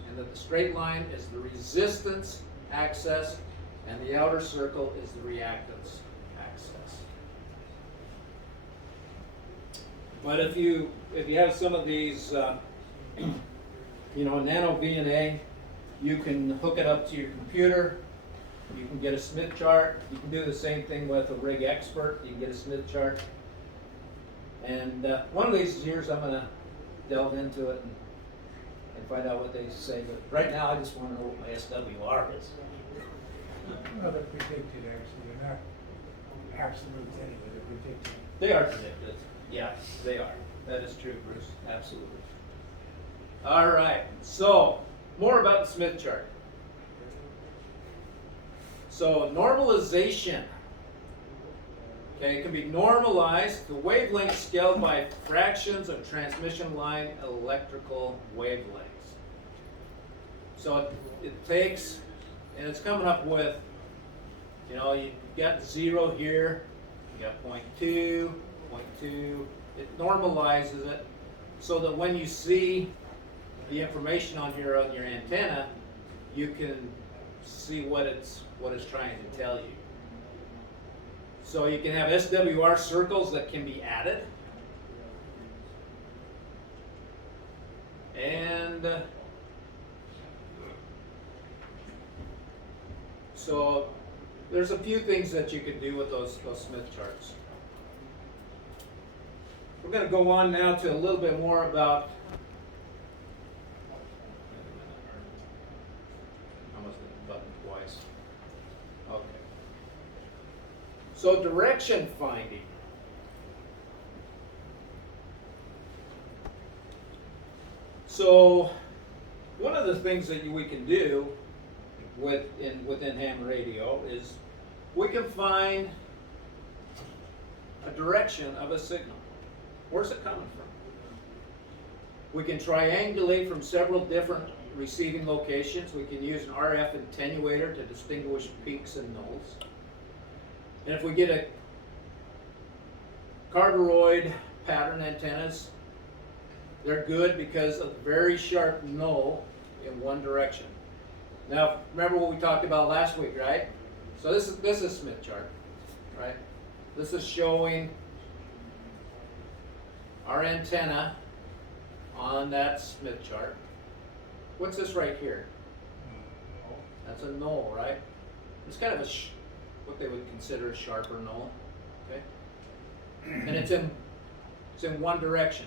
and that the straight line is the resistance axis, and the outer circle is the reactance axis. But if you have some of these, nano VNA, you can hook it up to your computer. You can get a Smith chart. You can do the same thing with a Rig Expert. You can get a Smith chart. And one of these years, I'm going to delve into it and find out what they say. But right now, I just want to know what my SWR is. Well, they're predicted, actually. They're not absolute anyway. They're predicted. They are predicted. Yeah, they are. That is true, Bruce. Absolutely. All right. So, more about the Smith chart. So, normalization. Okay, it can be normalized. The wavelength scaled by fractions of transmission line electrical wavelengths. So it takes, and it's coming up with, you got 0 here, you got 0.2, 0.2. It normalizes it so that when you see the information on here on your antenna, you can see what it's trying to tell you. So you can have SWR circles that can be added. And so there's a few things that you can do with those Smith charts. We're going to go on now to a little bit more about So direction finding. So one of the things that we can do within ham radio is we can find a direction of a signal. Where's it coming from? We can triangulate from several different receiving locations. We can use an RF attenuator to distinguish peaks and nulls. And if we get a cardioid pattern antennas, they're good because of the very sharp null in one direction. Now, remember what we talked about last week, right? So this is Smith chart, right? This is showing our antenna on that Smith chart. What's this right here? That's a null, right? It's kind of a what they would consider a sharper null, okay? And it's in one direction.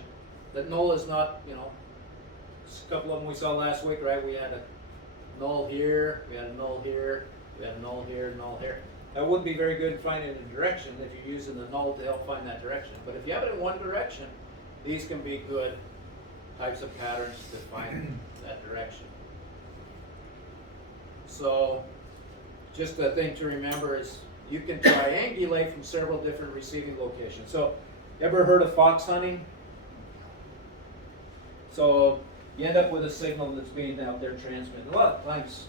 That null is not, a couple of them we saw last week, right? We had a null here, we had a null here, we had a null here, null here. That wouldn't be very good finding a direction if you're using the null to help find that direction. But if you have it in one direction, these can be good types of patterns to find that direction. So, just the thing to remember is you can triangulate from several different receiving locations. So, ever heard of fox hunting? So, you end up with a signal that's being out there transmitted. A lot of times,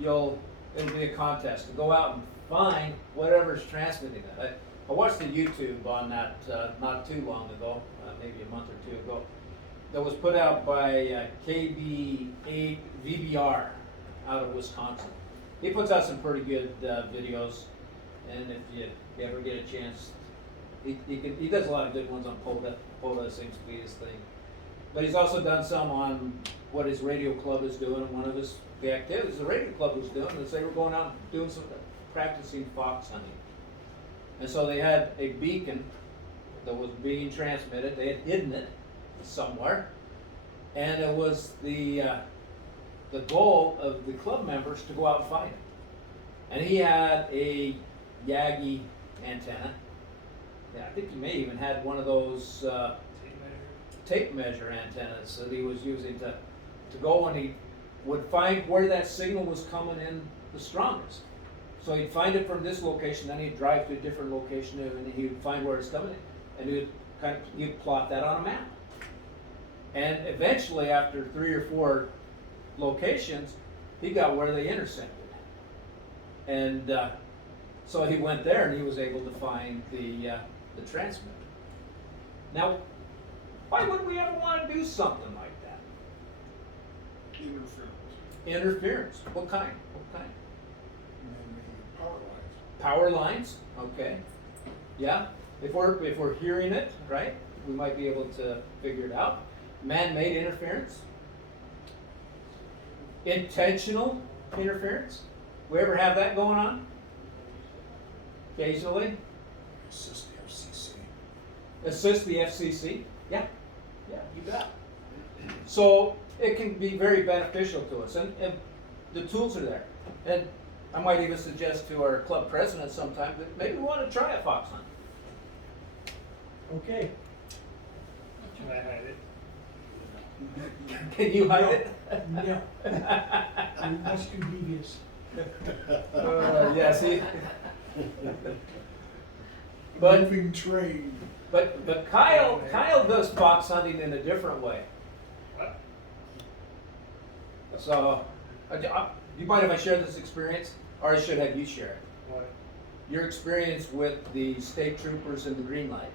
it'll be a contest to go out and find whatever's transmitting it. I watched a YouTube on that not too long ago, maybe a month or two ago, that was put out by KB8 VBR out of Wisconsin. He puts out some pretty good videos, and if you ever get a chance, he does a lot of good ones on POTA. POTA seems to be his thing. But he's also done some on what his radio club is doing. One of the activities the radio club was doing is they were going out and doing some practicing fox hunting. And so they had a beacon that was being transmitted. They had hidden it somewhere, and it was the goal of the club members to go out and find it. And he had a Yagi antenna. Yeah, I think he may even had one of those tape measure antennas that he was using to go, and he would find where that signal was coming in the strongest. So he'd find it from this location, then he'd drive to a different location, and he would find where it's coming in, and he'd plot that on a map. And eventually, after 3 or 4 locations, he got where they intersected. And so he went there, and he was able to find the transmitter. Now, why would we ever want to do something like that? Interference. Interference. What kind? What kind? And the power lines. Power lines. Okay. Yeah. If we're hearing it, right, we might be able to figure it out. Man-made interference. Intentional interference. We ever have that going on? Occasionally. Assist the FCC. Assist the FCC. Yeah. Yeah, you bet. So it can be very beneficial to us, and the tools are there. And I might even suggest to our club president sometime that maybe we want to try a fox hunt. Okay, Can I hide it? Can you hide it? no. That's too devious. Yeah, see. But Moving train. but Kyle does fox hunting in a different way. What? So, do you mind if I share this experience, or I should have you share it? What? Your experience with the state troopers and the green light,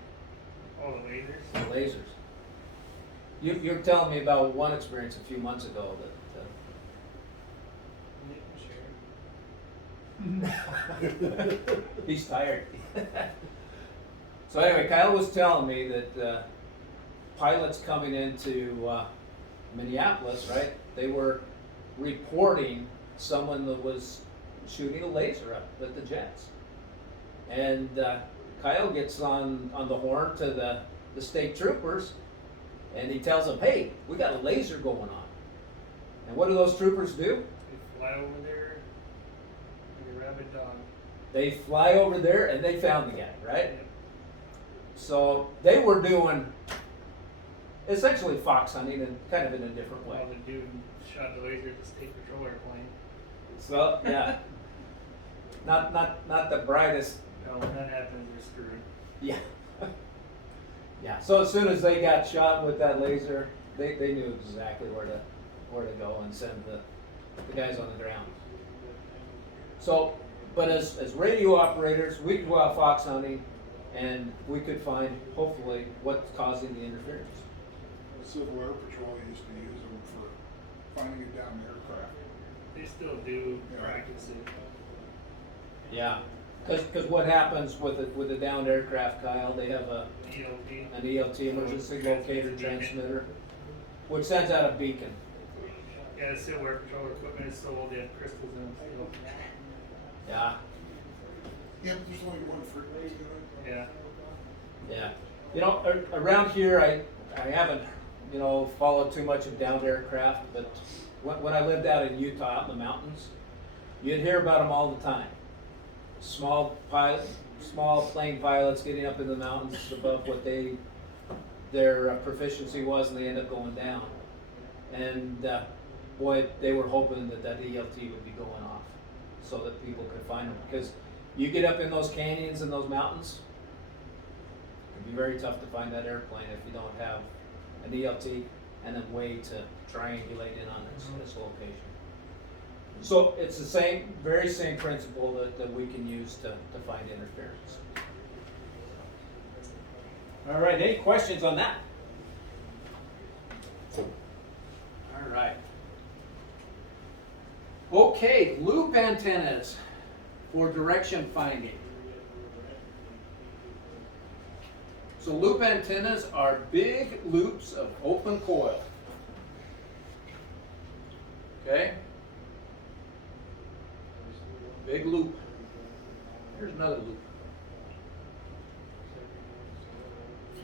Oh, the lasers? the lasers. You're telling me about one experience a few months ago that. He's tired. So anyway, Kyle was telling me that pilots coming into Minneapolis, right? They were reporting someone that was shooting a laser up at the jets, and Kyle gets on the horn to the state troopers, and he tells them, "Hey, we got a laser going on." And what do those troopers do? They fly over there like a rabid dog. They fly over there and they found the guy, right? So they were doing essentially fox hunting, and kind of in a different way. Well, the dude shot the laser at the state patrol airplane. So yeah, not the brightest. No, when that happens, you're screwed. Yeah, yeah. So as soon as they got shot with that laser, they knew exactly where to go and send the guys on the ground. So, but as radio operators, we could go out fox hunting, and we could find hopefully what's causing the interference. Civil Air Patrol used to use them for finding a downed aircraft. They still do Yeah. practice it. Yeah, because what happens with the downed aircraft, Kyle? They have ELP. an ELT, emergency locator transmitter, which sends out a beacon. Yeah, the Civil Air Patrol equipment is so old, they have crystals in them still. Yeah, Yep, there's only one for Yeah. yeah. You know, around here, I haven't, followed too much of downed aircraft, but when I lived out in Utah, out in the mountains, you'd hear about them all the time. Small plane pilots getting up in the mountains above what their proficiency was, and they end up going down. And boy, they were hoping that ELT would be going off so that people could find them, because You get up in those canyons and those mountains, it'd be very tough to find that airplane if you don't have an ELT and a way to triangulate in on its location. So it's the same, very same principle that we can use to find interference. All right, any questions on that? All right. Okay, loop antennas for direction finding. So loop antennas are big loops of open coil. Okay? Big loop. Here's another loop.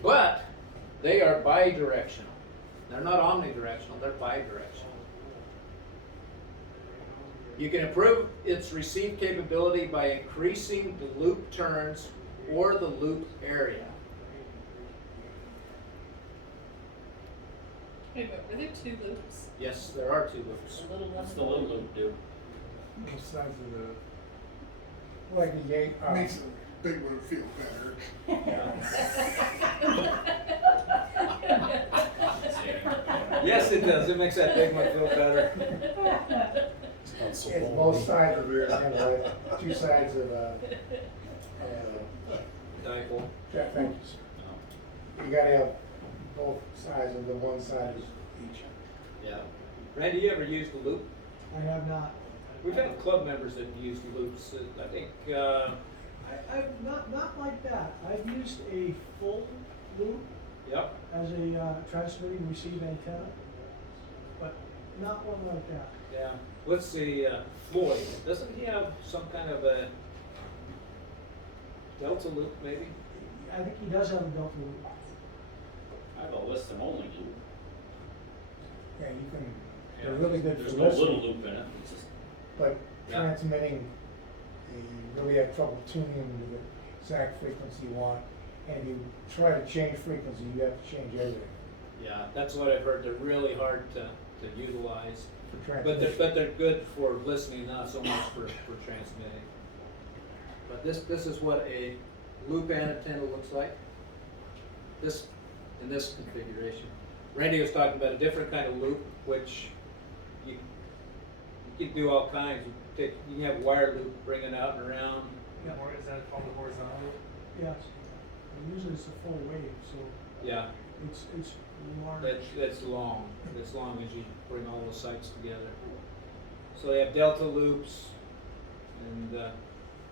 But they are bidirectional. They're not omnidirectional, they're bidirectional. You can improve its receive capability by increasing the loop turns or the loop area. Wait, but were there 2 loops? Yes, there are 2 loops. A little one. What's the little loop do? Both sides of the, like a gate. Makes the big one feel better. Yes, it does. It makes that big one feel better. It's both sides of your antenna, like 2 sides of Dipole. Jeff Dickerson. You gotta have both sides of the one side of each. Yeah. Randy, you ever used a loop? I have not. We've had club members that use loops. I think. I've not like that. I've used a full loop Yep. as a transmitting receive antenna, but not one like that. Yeah. Let's see. Floyd, doesn't he have some kind of a delta loop, maybe? I think he does have a delta loop. I have a list and only loop. Yeah, you can, they're really good There's for no little listening, loop in it. It's just, but Yeah. transmitting, you really have trouble tuning to the exact frequency you want. And if you try to change frequency, you have to change everything Yeah, that's what I've heard. They're really hard to utilize, for but transmission. they're good for listening, not so much for transmitting. But this is what a loop antenna looks like. This in this configuration. Randy was talking about a different kind of loop, which you can do all kinds. You can have wire loop bringing out and around. Yeah. Or is that called a horizontal? Yes. And usually it's a full wave, so Yeah, it's large. that's long. As long as you bring all the sites together. So they have delta loops, and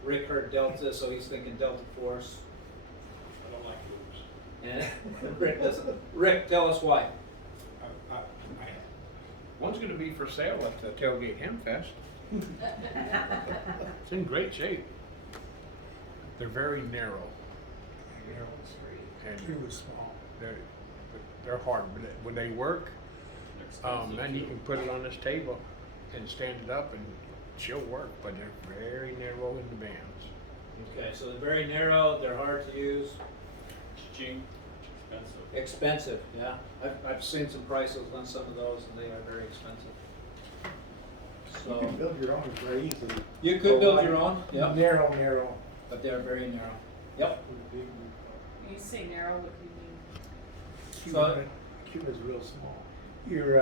Rick heard delta, so he's thinking delta force. I don't like loops. And Rick doesn't. Rick, tell us why. One's gonna be for sale at the Tailgate Hamfest. It's in great shape. They're very narrow. And It was small. they're hard, but when they work, They're expensive, then you too. can put it on this table and stand it up and she'll work, but they're very narrow in the bands. Okay, so they're very narrow. They're hard to use. Cheap, expensive. Expensive, yeah. I've seen some prices on some of those, and they are very expensive. You can So build your own very easily. you could build your own. Yep. Narrow. But they're very narrow. Yep. When you say narrow, what do you mean? Cuba's real small. You're,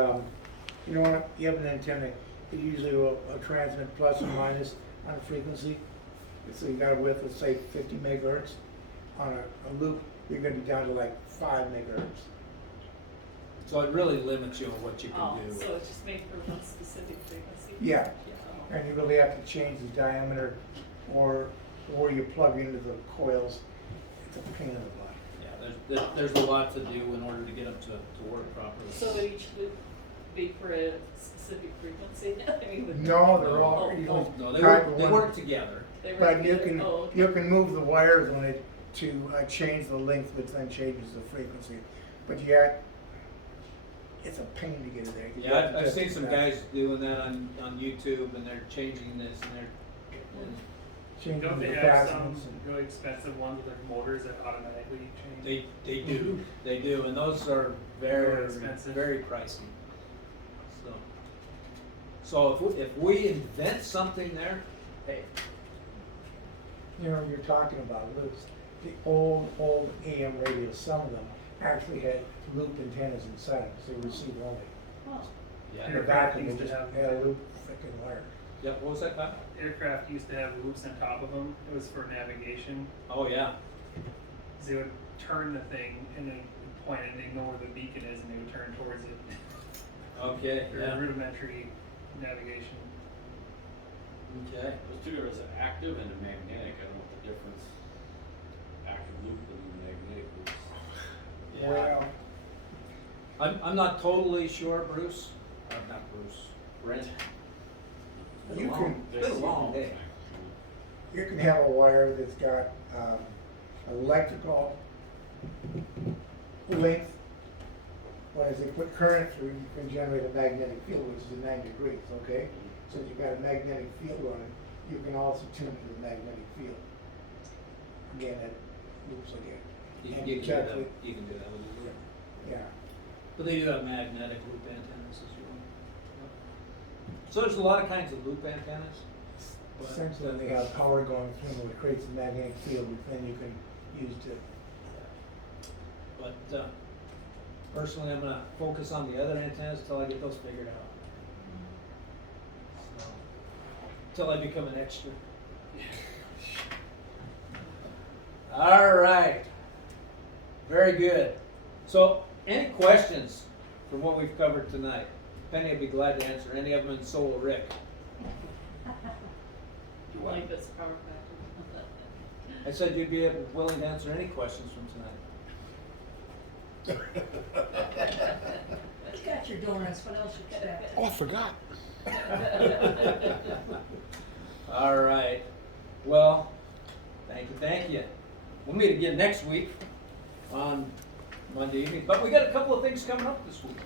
you know what, you have an antenna, it usually will transmit plus or minus on a frequency. So you got a width of say 50 megahertz. On a loop, you're gonna be down to like 5 megahertz. So it really limits you on what you can Oh, do. so it's just made for one specific frequency? Yeah, Oh. and you really have to change the diameter or you plug into the coils. It's a pain in the butt. Yeah, there's a lot to do in order to get them to work properly. So would each loop be for a specific frequency? I mean, would- No, they're all Oh, usually oh, No, they tied work, to they one. work together. they were But you together? can, Oh, okay. you can move the wires on it to change the length, which then changes the frequency. But it's a pain to get it there. You have Yeah, to I've just seen do some that. guys doing that on YouTube, and they're changing this, and Changing Don't the they have some capacitance and- really expensive ones with like motors that automatically change? they do, and those are very Very expensive. very pricey. So if we invent something there, hey, you know, you're talking about, loops, the old AM radios, some of them actually had loop antennas inside them, so they receive only. Huh. Yeah. In the back, they Used to just have- had a loop freaking wire. Yep, what was that, Kyle? Aircraft used to have loops on top of them. It was for navigation. Oh, yeah. They would turn the thing and then point it, and they know where the beacon is, and they would turn towards it. Okay, Or yeah. rudimentary navigation. Okay. Those two, there's an active and a magnetic, I don't know what the difference, active loop and magnetic loops. Yeah. I'm not totally sure, Bruce. Not Bruce. Brent. You can- It's been a long day. You can have a wire that's got, electrical length. Whereas they put current through, you can generate a magnetic field, which is at 90 degrees, okay? So if you've got a magnetic field on it, you can also tune it to the magnetic field. Again, that loops again. You And can do check that, it. you can do that with a loop. Yeah. But they do have magnetic loop antennas as well. So there's a lot of kinds of loop antennas. but, Essentially, they have power going through them, which creates a magnetic field, which then you can use to. But personally, I'm gonna focus on the other antennas till I get those figured out. So, till I become an extra. All right. Very good. So, any questions from what we've covered tonight? Penny would be glad to answer any of them, and so will Rick. Do you like this power factor? I said you'd be willing to answer any questions from tonight. You got your donuts, what else you expect? Oh, I forgot. All right. Well, thank you. We'll meet again next week on Monday evening, but we got a couple of things coming up this week.